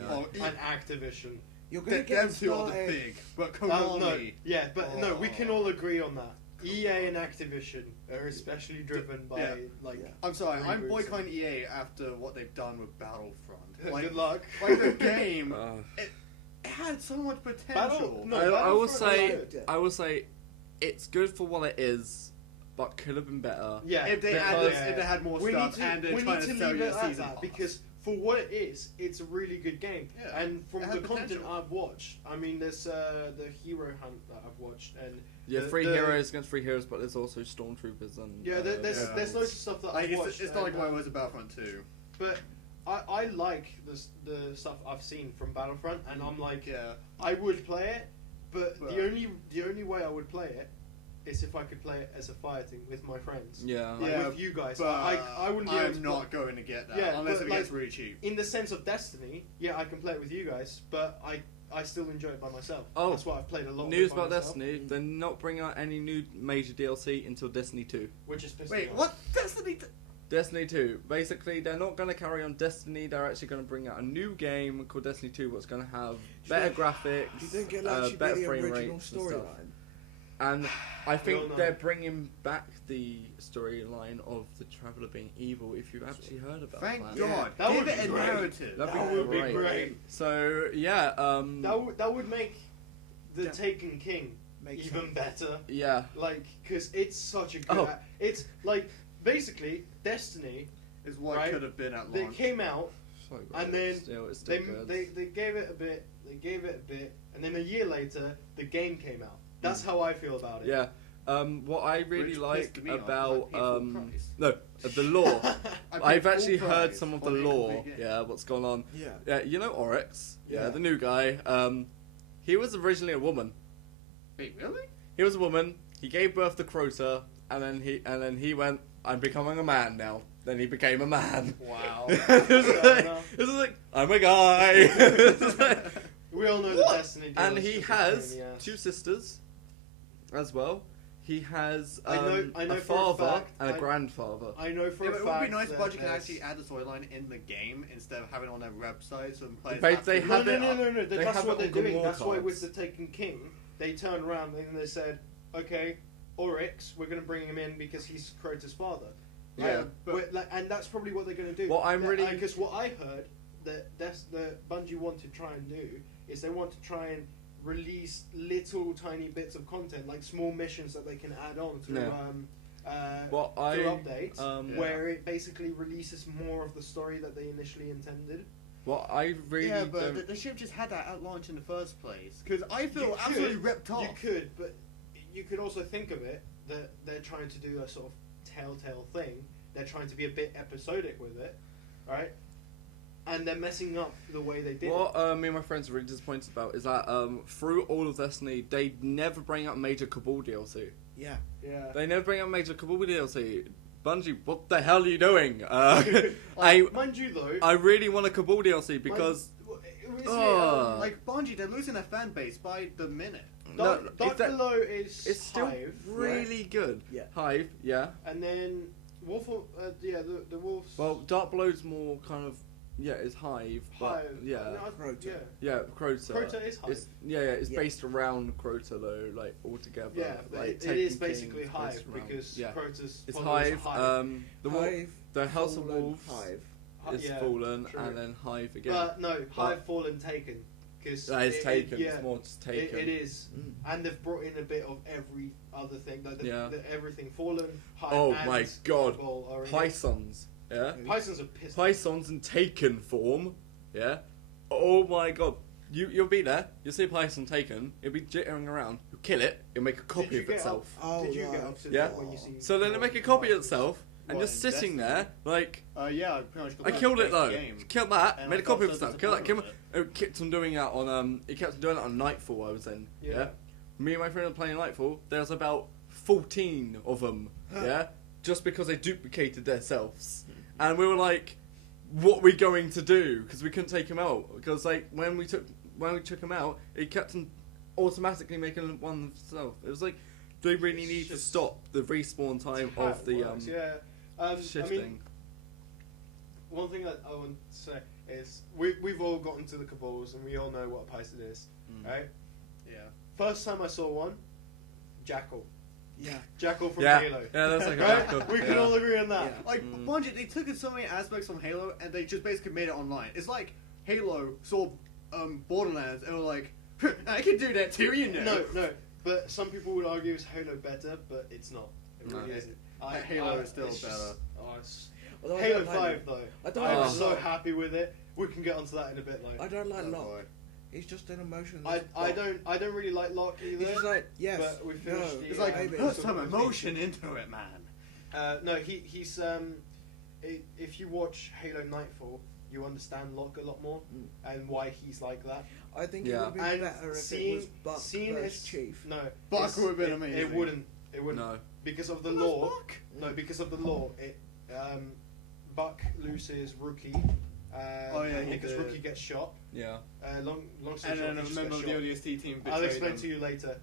Well, and Activision. You're gonna them get two are the started. big, but No, Konami. no, we can Oh. all agree on that. EA and Activision are especially driven by Yeah. like. Yeah. I'm sorry, I'm Reboots. boycotting EA after what they've done with Battlefront. Good luck. Like the game, Uh, it had so much potential. No, I will Battlefront say, was good. I will say, it's good for what it is, but could have been better. Yeah, If they Because- if they had more we stuff need to, and they're we trying need to to sell leave you it a at season that pass. because for what it is, it's a really good game. Yeah, And from it the has content potential. I've watched, I mean, there's the Hero Hunt that I've watched, and Yeah, the- three the- heroes against three heroes, but there's also stormtroopers and Yeah, there's Yeah. there's loads of stuff that Like, I've watched. it's not like and, what it was about Battlefront 2. But I like the stuff I've seen from Battlefront, and I'm like, Yeah. I would play it, but But- the only way I would play it is if I could play it as a fire team with my friends. yeah. Like Yeah, with you guys. But I wouldn't be able to I'm play- not going to get that Yeah, unless but it gets like- really cheap. In the sense of Destiny, yeah, I can play it with you guys, but I still enjoy it by myself. Oh, That's why I've played a lot. News of it by about myself, Destiny: they're not bringing out any new major DLC until Destiny 2. which is pissing Wait, me off. what? Destiny? Destiny 2. Basically, they're not going to carry on Destiny. They're actually going to bring out a new game called Destiny 2, what's going to have better graphics, Do you think it'll actually better be the frame original rates and stuff. storyline? And I Well, think no. they're bringing back the storyline of the Traveller being evil. If you've actually heard about Thank that, God. That Give would it be a great. narrative. That'd That be would be great. great. So yeah, That would make the Yeah. Taken King Makes even sense. better. yeah. Like, because it's such a good. Oh. It's like basically Destiny. Is what Right? could have been at They launch. came out. So good. And then still, it's still good. They gave it a bit. They gave it a bit, and then a year later, the game came out. That's how I feel about it. Yeah. What I really Which like pissed me off, about 'cause I paid full price. no the lore. I paid I've full actually heard price some of for the the lore. complete game. Yeah, what's going on? Yeah. Yeah, you know Oryx. Yeah, Yeah. the new guy. He was originally a woman. Wait, really? He was a woman. He gave birth to Crota, then he went, I'm becoming a man now. Then he became a man. Wow. It was like, I'm a guy. It was like, We all know the Destiny. and deal is he just a pain has in the ass. 2 sisters as well. He has I know a for a father fact- and a grandfather. I know for Yeah, a but it fact. would be nice if that Bungie can there's- actually add the storyline in the game instead of having it on their website so players They- have they to... have No. they That's have what it they're on doing. Gamor That's why with cards. the Taken King, they turned around and they said, "Okay, Oryx, we're going to bring him in because he's Crota's father." Yeah, And that's probably what they're going to do. What I'm really- because what I heard that Bungie want to try and do is they want to try and release little tiny bits of content, like small missions that they can add on through Yeah. through updates, Yeah. where it basically releases more of the story that they initially intended. What I really Yeah, but don't... the ship just had that at launch in the first place. Because I feel You absolutely could- ripped off. You could, but you could also think of it that they're trying to do a sort of telltale thing. They're trying to be a bit episodic with it, right? And they're messing up the way they did What it. me and my friends are really disappointed about is that through all of Destiny, they never bring up major Cabal DLC. Yeah. Yeah. They never bring up major Cabal DLC. Bungie, what the hell are you doing? Mind you, though. I really want a Cabal DLC because Like, Bungie, they're losing their fan base by the minute. Dark it's that- Below is it's still Hive, really good. Yeah. Hive, yeah. and then Wolf. The Wolves. Well, Dark Below's more kind of it's Hive, but Hive. yeah, Crota. Yeah. yeah, Crota. Crota is Hive. It's Yeah. based around Crota though, like altogether. Yeah, like, it Taken is King basically is Hive based around- because yeah. Crota's It's followers Hive. are Hive, The House of Fallen, Wolves Hive. is Yeah, Fallen, true. and then Hive again. But no, Hive, Fallen, Taken. Because It's Taken. It's more just Taken. It is, Mm. and they've brought in a bit of every other thing. Like Yeah. Everything Fallen. Hive, Oh and my God. Cabal are in it. Pisons, yeah. Pisons are pissed. Pisons in Taken form, yeah. Oh my God. You'll be there. You'll see a Python Taken. It'll be jittering around. You'll kill it. It'll make a copy of itself. Did you get right. up to Yeah. that when you see? So then it'll make a copy of itself, and What, just in sitting Destiny? there like. Yeah, I pretty much I killed it though. Game. Killed that. And Made a I copy of got so itself. Killed that. disappointed It kept on doing that on It kept on doing it on Nightfall. I was in. Yeah. Yeah. Me and my friend were playing Nightfall. There was about 14 of them. Yeah. Just because they duplicated themselves, and we were like, "What are we going to do?" Because we couldn't take him out. Because like when we took him out, it kept on automatically making one himself. It was like, they really It's need to just- stop the respawn time How of it the works, yeah. shifting. I mean, one thing that I want to say is we've all gotten to the Cabals and we all know what a Python is, right? Yeah. First time I saw one, Jackal. Yeah. Jackal from yeah, Halo. yeah, that's like a Right? Jackal. We can yeah. all agree on that. Yeah. Like, Mm. Bungie, they took in so many aspects from Halo and they just basically made it online. It's like Halo saw Borderlands and were like, I can do that too, you know. No, but some people would argue it's Halo better, but it's not. It really No. isn't. Halo is still it's just- better. oh, it's- Although I Halo don't like 5 though. I don't I'm like so Locke. happy with it. We can get onto that in a bit. Like I don't like Oh, Locke. boy. He's just an emotion. I don't really like Locke either. He's just like, yes. But we finished no, the- It's like, maybe. put some emotion into it, man. No, he's if you watch Halo Nightfall, you understand Locke a lot more Mm. and why he's like that. I think Yeah. it would have been And better if seeing- it was Buck seeing versus if- Chief. No, Buck it's- would have been it amazing. wouldn't. It wouldn't. No. Because of the Where's law. Buck? No, because of the law. It Buck loses Rookie. Oh, yeah, he because did. Rookie gets shot. Yeah. Long story And short, then he a just member gets of the shot. ODST team betrayed I'll explain him. to you later.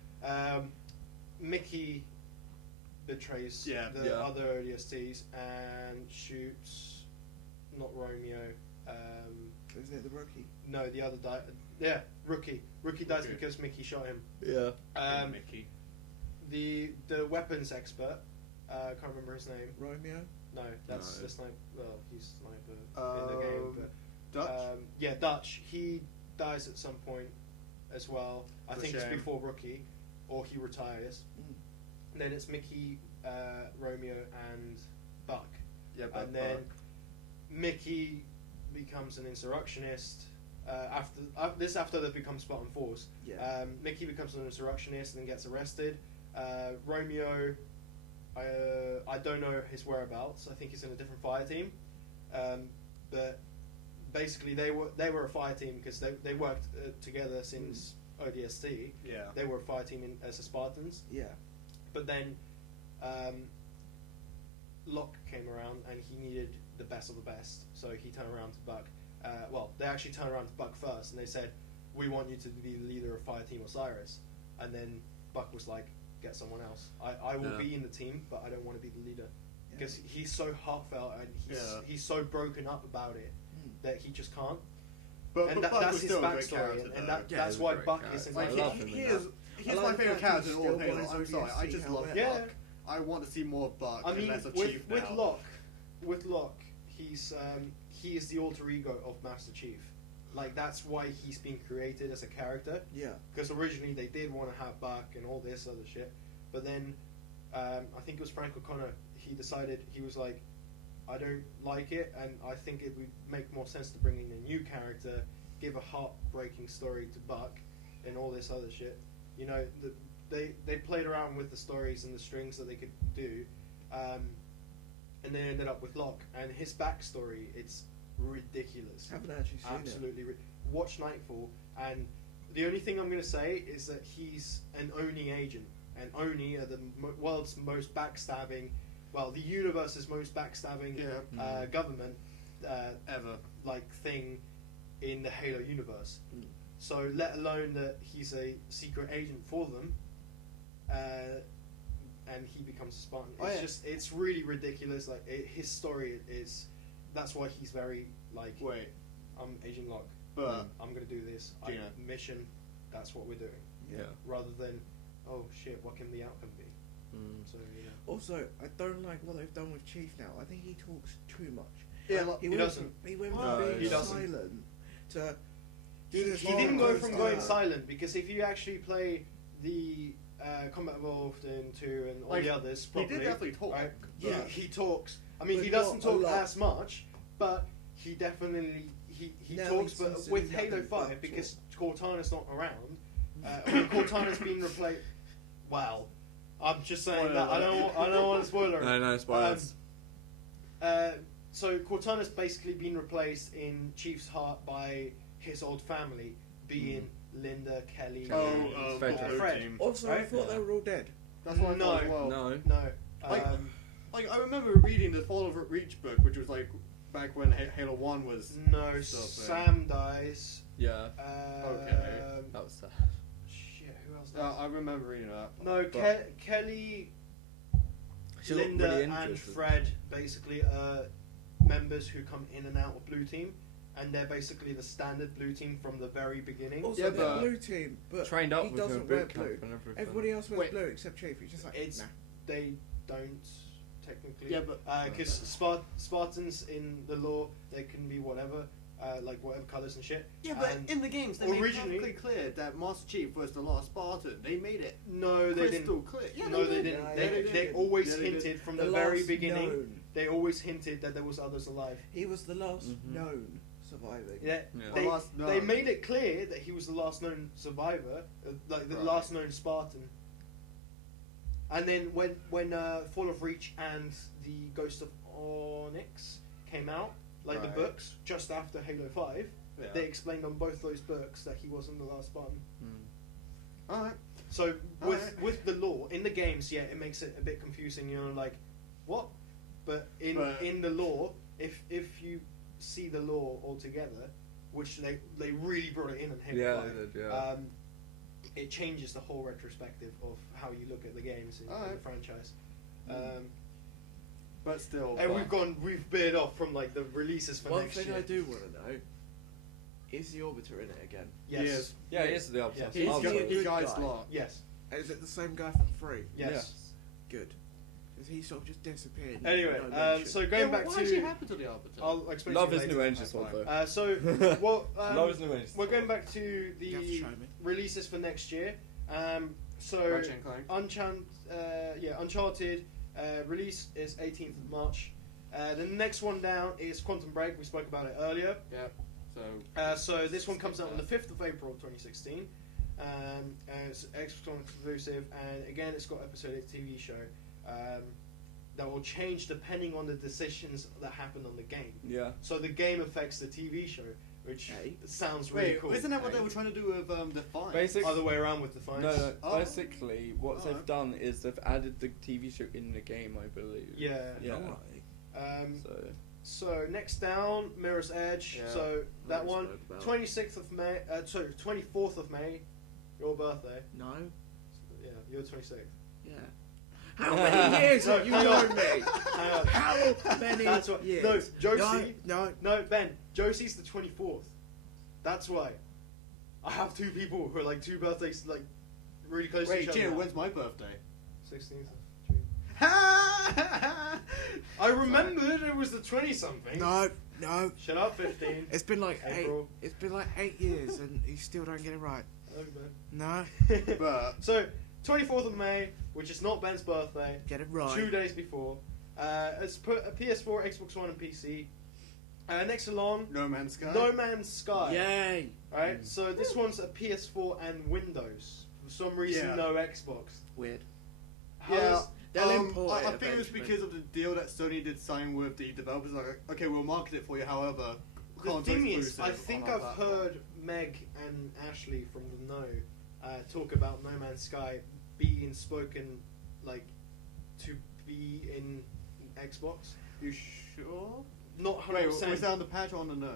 Mickey betrays Yeah. the Yeah. other ODSTs and shoots not Romeo. Isn't it the rookie? No, the other yeah, Rookie. Rookie dies Rookie. because Mickey shot him. Yeah. Mickey. The weapons expert. Can't remember his name. Romeo? No, that's No. the sniper. Well, he's sniper in the game. But, Dutch? yeah, Dutch. He dies at some point as well. I It's a think it's shame. before Rookie, or he retires. Mm. And then it's Mickey, Romeo, and Buck. Yeah, And then Mickey becomes an insurrectionist. After they've become Spartan Force. Yeah. Mickey becomes an insurrectionist and gets arrested. Romeo, I don't know his whereabouts. I think he's in a different fire team. But basically, they were a fire team because they worked together since ODST. Yeah. They were a fire team as the Spartans. Yeah. But then Locke came around and he needed the best of the best, so he turned around to Buck. Well, they actually turned around to Buck first, and they said, "We want you to be the leader of Fireteam Osiris." And then Buck was like, "Get someone else. I will be in the team, but I don't want to be the leader." Because he's so heartfelt and he's so broken up about it that he just can't. But Buck was that's his still a great backstory, character, and though. that's he's a why great Buck character. is in Like, my I love him he in is, that. he's I my like favorite that character he's in all of still Halo. one I'm of sorry, I those just how love it- Yeah. Buck. I want to see more Buck I and mean, less of with Chief with now. Locke, he is the alter ego of Master Chief. Like that's why he's been created as a character. Yeah. Because originally they did want to have Buck and all this other shit, but then I think it was Frank O'Connor. He decided he was like, I don't like it, and I think it would make more sense to bring in a new character, give a heartbreaking story to Buck, and all this other shit. You know, they played around with the stories and the strings that they could do, and they ended up with Locke and his backstory. It's ridiculous. Haven't actually seen Absolutely. Watch Nightfall, and the only thing I'm going to say is that he's an Oni agent, and Oni are the world's most backstabbing, well, the universe's most backstabbing government Ever. like thing in the Halo universe. Mm. So let alone that he's a secret agent for them, and he becomes a Spartan. It's it's really ridiculous. Like his story is, that's why he's very like, Wait, I'm Agent Locke. but I'm gonna do this. Gina. Mission. That's what we're doing. Yeah. Rather than, oh shit, what can the outcome be? So yeah. Also, I don't like what they've done with Chief now. I think he talks too much. yeah, like, He doesn't. He went No, from being he doesn't. silent to. He didn't go from going silent, because if you actually play the Combat Evolved and 2 and all Like, the others he properly, did definitely talk. right? Yeah. He talks. I mean, But he doesn't not a talk lot. as much, but he definitely he No, talks. he But seems to with be Halo nothing but 5, because Cortana's not around, Cortana's been replaced. Wow, I'm just saying that. I don't want to spoiler it. No spoilers. So Cortana's basically been replaced in Chief's heart by his old family, being Linda, Kelly, and Frederick. Fred. Team. Also, I Right? thought they were all dead. That's what I No. thought as well. No. No. Like- Um, Like, I remember reading the Fall of Reach book, which was like back when Halo 1 was. no. Still Sam dies. Yeah. Okay. That was sad. Shit. Who else I dies? remember reading that. No. But- Kelly, She looked Linda, really and interested. Fred basically are members who come in and out of Blue Team, and they're basically the standard Blue Team from the very beginning. Also, Yeah, they're but- blue team, but Trained up he with him doesn't at wear boot camp blue. and everything. Everybody else wears Wait. blue except Chief. He's just like, It's nah. they don't technically. Yeah, but- because Spartans in the lore, they can be whatever, like whatever colors and shit. Yeah, but And in the games, they made originally- perfectly clear that Master Chief was the last Spartan. They made it no, they crystal didn't. clear. Yeah, No, they did. didn't. Yeah, They they did. always Yeah, they did. hinted from The the very last beginning. known. They always hinted that there was others alive. He was the last Mhm. known surviving. Yeah, Yeah. They, The last known. they made it clear that he was the last known survivor, like the Right. last known Spartan. And then when Fall of Reach and the Ghost of Onyx came out, like the Right. books, just after Halo 5, Yeah. they explained on both those books that he wasn't the last Spartan. Alright. So with Alright. with the lore in the games, yeah, it makes it a bit confusing. You know, like what? But in the lore, if you see the lore altogether, which they really brought it in on Halo Yeah, 5, they did, yeah. it changes the whole retrospective of how you look at the games in the Alright. franchise. But still. And but- we've veered off from like the releases for One next thing year. I do want to know is the Orbiter in it again? Yes. Yes. Yeah, he is the opposite. Yeah. He's Is got he a you good guys guy? lot. Yes. Is it the same guy from 3? Yes. Good. Because he sort of just disappeared. Anyway, no mention. so Yeah, going back what to, actually happened to the Arbiter? I'll explain. Love to you his later. new engine sword though. Love his new engine We're going back to You have to the show me. releases for next year. So Ratchet and Clank. Uncharted release is 18th of March. The next one down is Quantum Break. We spoke about it earlier. Yeah. So. So this one comes out on the 5th of April 2016. It's Xbox exclusive, and again, it's got episodic TV show that will change depending on the decisions that happen on the game. Yeah. So the game affects the TV show. which Hey. sounds really Wait, cool. isn't that what they were trying to do with Defiance? Basic- Other way around with Defiance. No, Oh. basically, what they've done is they've added the TV show in the game, I believe. Yeah. Yeah. Alright. So next down, Mirror's Edge. Yeah. So that What we one, spoke about. 26th of May. Sorry, 24th of May. Your birthday. No. Yeah, you're 26th. Yeah. How many years have you Hang known on. me? Hang on. How many That's what. years? No, Josie. No. No, Ben. Josie's the 24th. That's why. I have two people who are like two birthdays, like really close to Wait, each other. Gio, now. when's my birthday? 16th of June. I remembered it was the 20 something. No. No. Shut up, 15. It's been like April. It's been like 8 years, and you still don't get it right. No. But So, 24th of May, which is not Ben's birthday, Get it right. 2 days before. It's put a PS4, Xbox One, and PC. Next along, No Man's Sky. No Man's Sky. Yay. Right? So this one's a PS4 and Windows. For some reason, Yeah. no Xbox. Weird. How Yeah, is- They'll import I it think it was eventually. because of the deal that Sony did sign with the developers. Like, okay, we'll market it for you. However, The console thing is, exclusive I on think our I've platform. heard Meg and Ashley from the Know talk about No Man's Sky being spoken like to be in Xbox. You sure? Not 100% Wait, was that on the patch or on the no?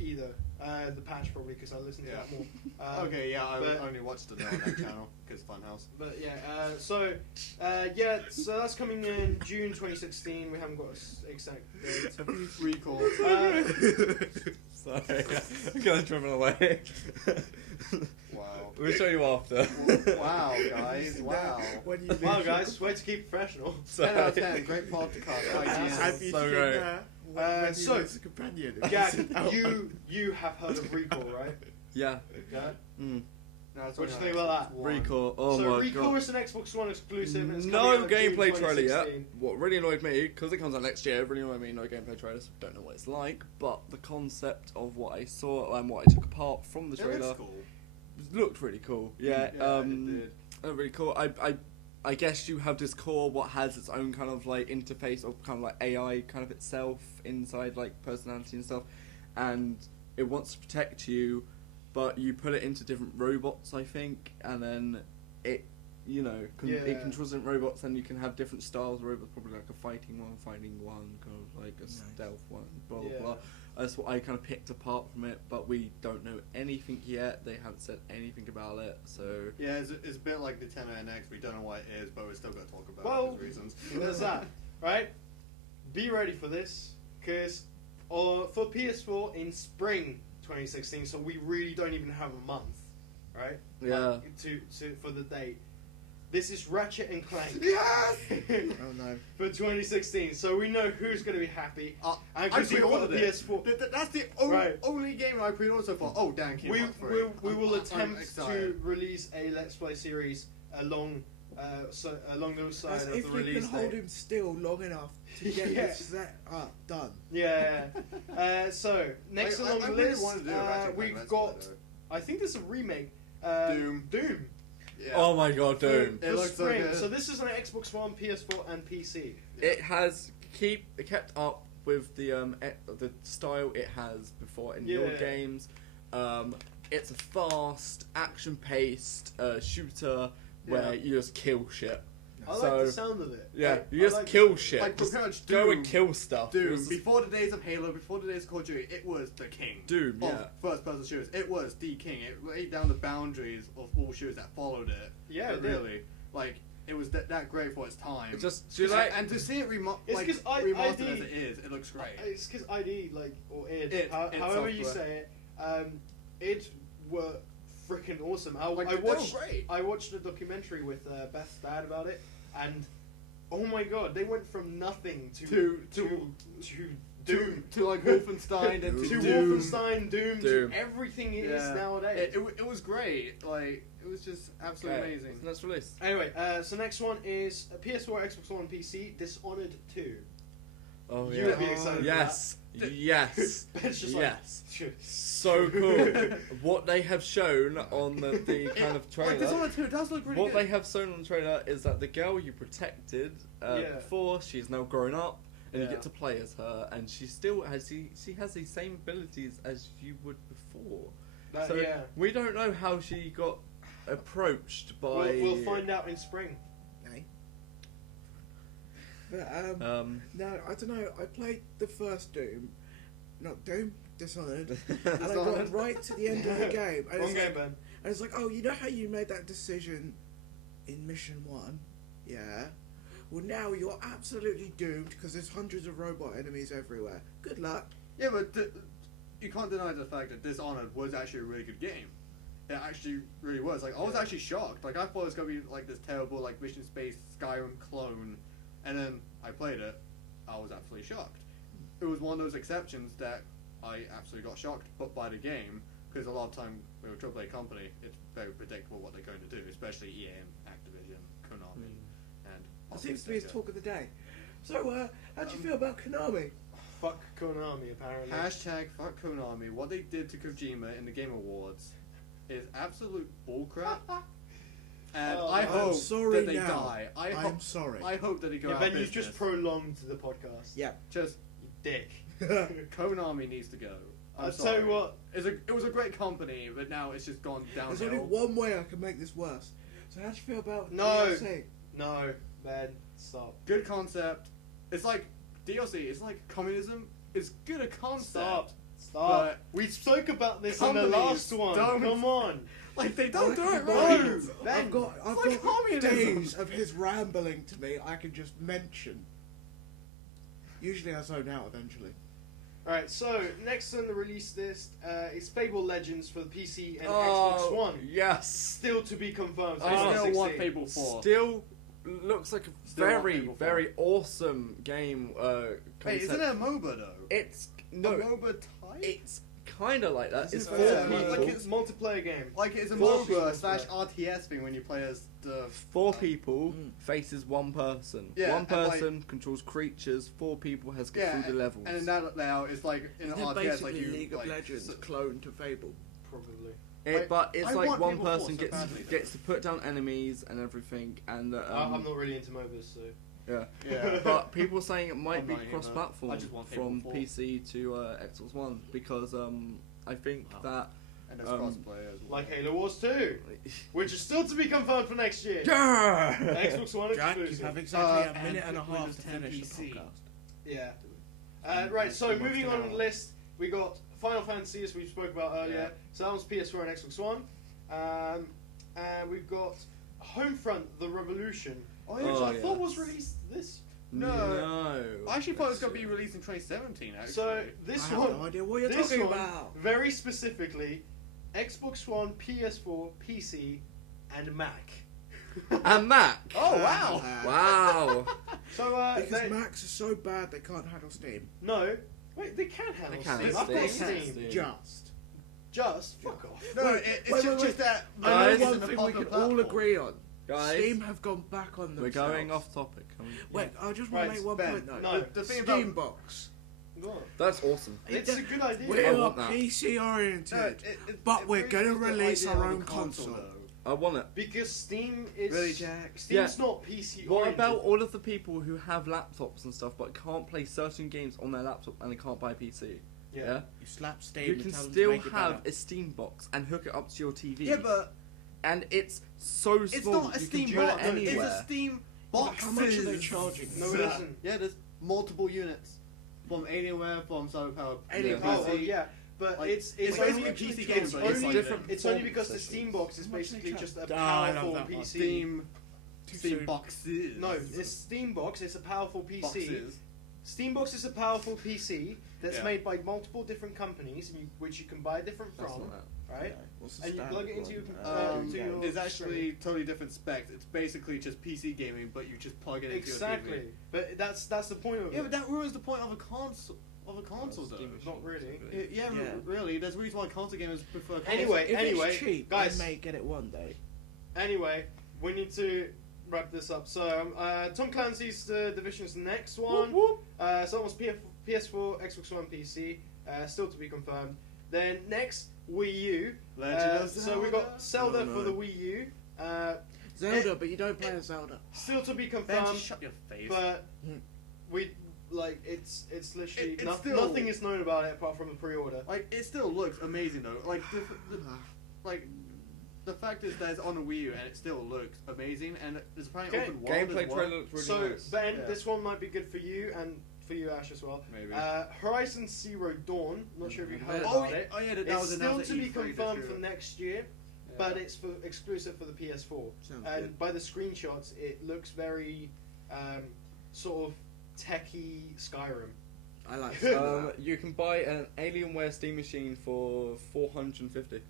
either. The patch probably because I listened to Yeah. that more. Okay, yeah, I but- only watched the no on that channel because Funhouse. But yeah, so that's coming in June 2016. We haven't got an exact date. Recall. Sorry, I'm gonna driven away. Wow. We'll show you after. Wow, guys. Wow. When you Wow, guys, way to keep professional. 10 out of 10. Great podcast. Have you So seen great. that? When you So, lose a companion. Jack, Oh. you have heard of Recall, right? Yeah. Yeah. Mm. No, it's What do you only think on about Xbox that? One. Recall. Oh so my Recall god. is an Xbox One exclusive. And it's No coming out June gameplay trailer yet. 2016. What really annoyed me, because it comes out next year, really annoyed me, no gameplay trailers. Don't know what it's like, but the concept of what I saw and what I took apart from the It trailer looks cool. looked really cool. Yeah, it did. really cool. I guess you have this core what has its own kind of like interface of kind of like AI kind of itself inside like personality and stuff, and it wants to protect you, but you put it into different robots, I think, and then it it controls different robots, and you can have different styles of robots, probably like a fighting one, kind of like a stealth one, blah blah blah. That's what I kind of picked apart from it, but we don't know anything yet. They haven't said anything about it, so Yeah, it's a bit like Nintendo NX. We don't know what it is, but we're still going to talk about Well, it for reasons. There's that, right? Be ready for this, because for PS4 in spring 2016, so we really don't even have a month, right? Yeah. Like, to for the date. This is Ratchet and Clank. Yes! Oh no. For 2016, so we know who's going to be happy. And I because you've got pre-ordered the it. PS4, That's the only game I pre-ordered so far. Oh, damn, we will attempt to release a Let's Play series along the side As of if the you release can hold date. him still long enough to get Yeah. this set up done. Yeah. So next along the list, we've got. I think there's a remake. Doom. Yeah. oh my god, Doom! For It looks so spring. good. So this is on Xbox One, PS4, and PC. It has kept up with the style it has before in your Yeah. games. It's a fast, action-paced shooter where you just kill shit. I like So, the sound of it. Yeah, Like, you I just like the kill sound of it. shit. Like, Just pretty much go Doom. and kill stuff. It Doom. was- Before the days of Halo, before the days of Call of Duty, it was the king. Doom, of yeah. first-person shooters. It was the king. It laid down the boundaries of all shooters that followed it. Yeah, But it did. really, like it was that great for its time. It just do you like and to see it It's like 'cause remastered ID as it is, it looks great. It's because ID, like, or id, Id however you software. say it, id were freaking awesome. I Like, they were watched great. I watched a documentary with Beth Bad about it, and oh my god, they went from nothing to Doom. to like Wolfenstein and to to Wolfenstein, Wolfenstein. Doom, Doom. to everything it is nowadays. It was great. Like it was just absolutely Okay, amazing. Let's release. Anyway, so next one is PS4, Xbox One, PC, Dishonored 2. Oh You yeah. would be excited Yes. Yes. Ben's just like, Yes. "Shit." So cool. What they have shown on the kind of Like, trailer. Dishonored 2 does look really What good. they have shown on the trailer is that the girl you protected Yeah. before, she's now grown up, and you Yeah. get to play as her, and she still has she has the same abilities as you would before. So yeah. we don't know how she got approached by. We'll find out in spring. Okay. But no, I don't know. I played the first Doom, not Doom, Dishonored, and I got right to the end of the game. And Wrong it's game, like, Ben. and it's like, oh, you know how you made that decision in Mission 1? Yeah. Well, now you're absolutely doomed because there's hundreds of robot enemies everywhere. Good luck. Yeah, but you can't deny the fact that Dishonored was actually a really good game. It actually really was. Like, I was actually shocked. Like, I thought it was gonna be like this terrible, like, Mission Space Skyrim clone, and then I played it. I was absolutely shocked. It was one of those exceptions that I absolutely got shocked by the game, because a lot of time with a AAA company, it's very predictable what they're going to do, especially EA and Activision, Konami, and. That seems to be his talk of the day. So, how do you feel about Konami? Fuck Konami, apparently. Hashtag fuck Konami. What they did to Kojima in the Game Awards is absolute bullcrap. And I I'm hope sorry that they now. die. I'm sorry. I hope that they go Yeah, out Ben, of you business. just prolonged the podcast. Yeah. Just You dick. Konami needs to go. I'll sorry. tell you what. It was a great company, but now it's just gone There's only downhill. one way I can make this worse. So, how do you feel about No. DLC? No, Ben, stop. Good concept. It's like DLC. It's like communism. It's good a concept. Stop. But We spoke about this in the companies last one. don't- Come on. Like they don't do it No. right. Ben, I've got like communism. days of his rambling to me I can just mention. Usually I zone out eventually. Alright, so next on the release list is Fable Legends for the PC and Oh, Xbox One. yes. Still to be confirmed. I I Oh, still want 2016. Fable 4. Still looks like a Still want very, Fable 4. very awesome game. Wait, Concept. isn't it a MOBA though? It's A no, MOBA type? it's kind of like that. Isn't It's it four better? people. Like it's multiplayer game. Like it's a Four MOBA people / RTS thing when you play as the. Four people Mm. faces one person. Yeah, one and, like- person controls creatures. Four people has to get Yeah, through the levels. and in that now it's like in Isn't an it RTS basically like you League of like, Legends s- clone to Fable? Probably. But it's I like want one Fable 4 person so gets badly, though. gets to put down enemies and everything, and I'm not really into MOBAs, so. yeah. Yeah. But people saying it might I'm be not either. cross-platform I just want Fable from 4. PC to Xbox One because I think that and there's Um, crossplay as well. Like Halo Wars 2, which is still to be confirmed for next year. yeah. Xbox One Jack, you exclusive. have exactly a minute and and a half Windows to 10 finish PC. the podcast. Yeah. Right, so moving on the list, we got Final Fantasy, as we spoke about earlier. Yeah. So that was PS4 and Xbox One. And we've got Homefront: The Revolution, which Oh, I thought was yes. released this. No. I actually thought it was going to be released in 2017. Actually. So this I have one, no idea what you're this talking one, about. very specifically, Xbox One, PS4, PC, and Mac. And Mac. Oh wow! Wow. So Because they, Macs are so bad they can't handle Steam. no, wait, they can handle They can Steam. handle I've got Steam. Steam. Steam. Just. Just fuck off. No, Wait, it's wait, just, wait, just that. I Guys. know it's one an thing we popular can all platform. agree on. Guys, Steam have gone back on themselves. we're going off topic. Wait, I just want Right, to make one Ben, point though. no, the thing Steam about box. Go on. That's awesome. It's a good idea. I We're want that. PC oriented. No, But it we're really gonna is the release idea our of own a console. though. I want it. Because Steam is Really, Jack? Steam's Yeah. not PC What oriented. about all of the people who have laptops and stuff but can't play certain games on their laptop and they can't buy PC? Yeah. You slap Steam. You and can tell them to still make it have better. a Steam box and hook it up to your TV. Yeah, but and it's so it's small not a you Steam can put box. it It's anywhere. a Steam But box. how much are they charging? No, it isn't. Yeah, there's multiple units from Alienware, from Solar Power. Alien Yeah. Oh, well, yeah. But Like, it's it's only basically PC games, it's but only, it's like different it's only form because the sessions. Steam box is How much do they basically charge? just a Ah, I love powerful that one. PC. Steam Too Steam soon. boxes. No, this Steam box is a powerful PC. boxes. Steam box is a powerful PC that's Yeah. made by multiple different companies, and which you can buy different That's from, not that. right? What's the And you plug standard it into your one? into your It's actually totally different specs. It's basically just PC gaming, but you just plug it into exactly. your TV. But that's the point of Yeah, it. but that ruins the point of a console. Of a console, though. Not really. Yeah, Yeah. really. There's a reason why console gamers prefer. Console. Anyway, If anyway, it's cheap, guys. I may get it one day. Anyway, we need to wrap this up. So, Tom Clancy's Division's next one. Whoop, So that was PS4, Xbox One, PC. Still to be confirmed. Then next, Wii U. Legend of So we got Zelda Oh, no. for the Wii U. Zelda, but you don't play as Zelda. Still to be Ben, confirmed. just shut your face. But Hmm. we like it's literally It's still- nothing is known about it apart from the pre-order. Like, it still looks amazing though. Like, like the fact is there's on a Wii U and it still looks amazing, and it's apparently Okay. open world Gameplay as well. trailer looks really So nice. Ben, Yeah. this one might be good for you and for you, Ash, as well. Maybe. Horizon Zero Dawn. Not sure if you've heard Oh, about it. yeah, that It's was still announced to at be E3 confirmed this for year. next year, but it's for exclusive for the PS4. Sounds And good. by the screenshots, it looks very sort of techie Skyrim. I like You can buy an Alienware Steam machine for $450.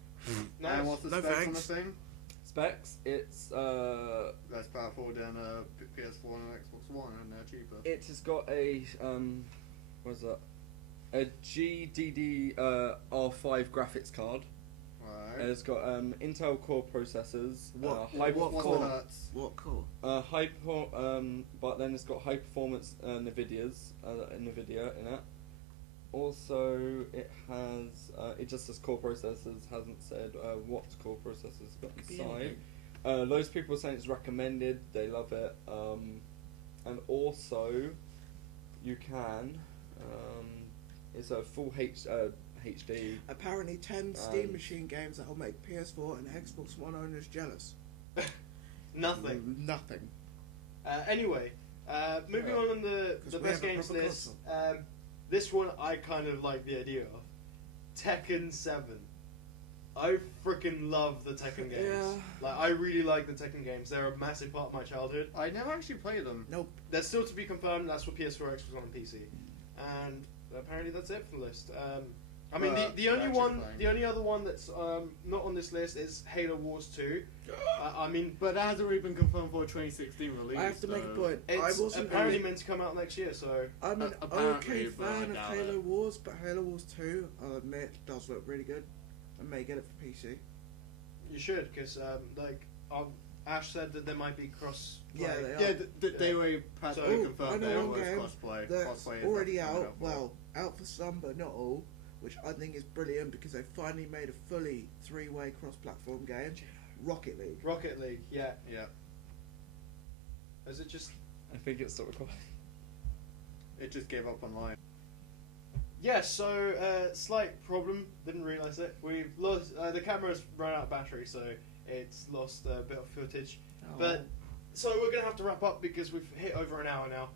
Nice. And what's the No specs on thanks. the thing? Specs, it's Less powerful than a PS4 and an Xbox One, and they're cheaper. it has got a what is that? A GDD R5 graphics card. Right. It's got Intel Core processors. What- high what What's core? the hertz? What core? But then it's got high performance Nvidia's Nvidia in it. Also, it has it just says core processors. Hasn't said what core processors it's got inside. Loads of people are saying it's recommended. They love it. And also, you can. It's a full HD. Apparently 10 Steam Um, machine games that will make PS4 and Xbox One owners jealous. Nothing. Nothing. Anyway, moving Yeah. on the 'Cause we best have a games proper list. This one I kind of like the idea of. Tekken 7. I freaking love the Tekken games. Yeah. Like, I really like the Tekken games. They're a massive part of my childhood. I never actually played them. Nope. They're still to be confirmed. That's for PS4, Xbox One, and PC. And apparently that's it for the list. I mean, the only actually one, playing. the only other one that's not on this list is Halo Wars 2. I mean, But that hasn't really been confirmed for a 2016 release. I have to make a so- point. I it's wasn't apparently really, meant to come out next year. So I'm an apparently, okay but I fan of doubt Halo it. Wars, but Halo Wars 2, I'll admit, does look really good. I may get it for PC. you should, because Ash said that there might be cross. Yeah, they are. Yeah, they were practically So- I confirmed know there one was game cosplay. that's Cosplay is already definitely out. coming up. Well, out for some, but not all. Which I think is brilliant because they finally made a fully 3-way cross-platform game. Rocket League. Rocket League, yeah. Yeah, Is it just? I think it's still recording. it just gave up online. Yeah. So slight problem. Didn't realize it. We've lost the camera's run out of battery, so it's lost a bit of footage. But so we're gonna have to wrap up because we've hit over an hour now.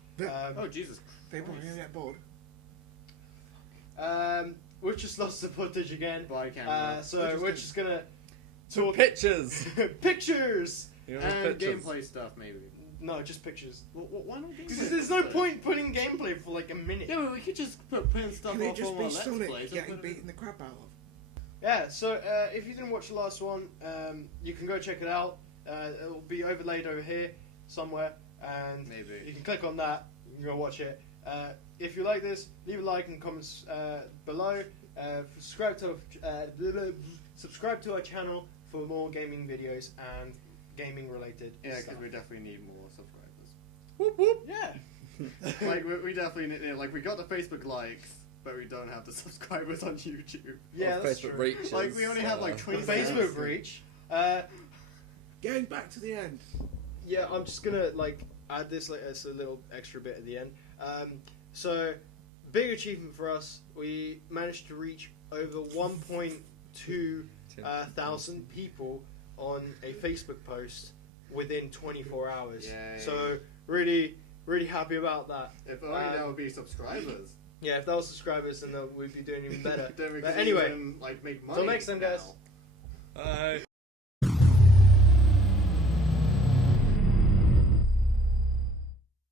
Oh Jesus! People are Christ. going to get bored. We've just lost the footage again. By camera. So we're just gonna Some talk pictures. pictures. You know, And pictures. gameplay stuff, maybe. No, just pictures. Why not gameplay? Because there's no point putting gameplay for like a minute. Yeah, but we could just put stuff Can it off just on be our Let's Sonic Plays and getting put it in- beaten the crap out of? Yeah, so if you didn't watch the last one, you can go check it out. It'll be overlaid over here somewhere, and Maybe. you can click on that. You can go watch it. If you like this, leave a like and comments below. Subscribe to our channel for more gaming videos and gaming related Yeah, stuff. because we definitely need more subscribers. Whoop whoop. Yeah. Like we definitely need. Like we got the Facebook likes, but we don't have the subscribers on YouTube. Yeah, Or that's Facebook true. reaches, Like, we only have, like, The 20 Facebook reach. Getting back to the end. Yeah, I'm just gonna add this as a little extra bit at the end. So, big achievement for us. We managed to reach over 1.2 thousand people on a Facebook post within 24 hours. Yay. So, really, really happy about that. If only there would be subscribers. Yeah, if that was subscribers, then we'd be doing even better. Then we But could anyway, even, like make money. till next time, guys. now. Bye.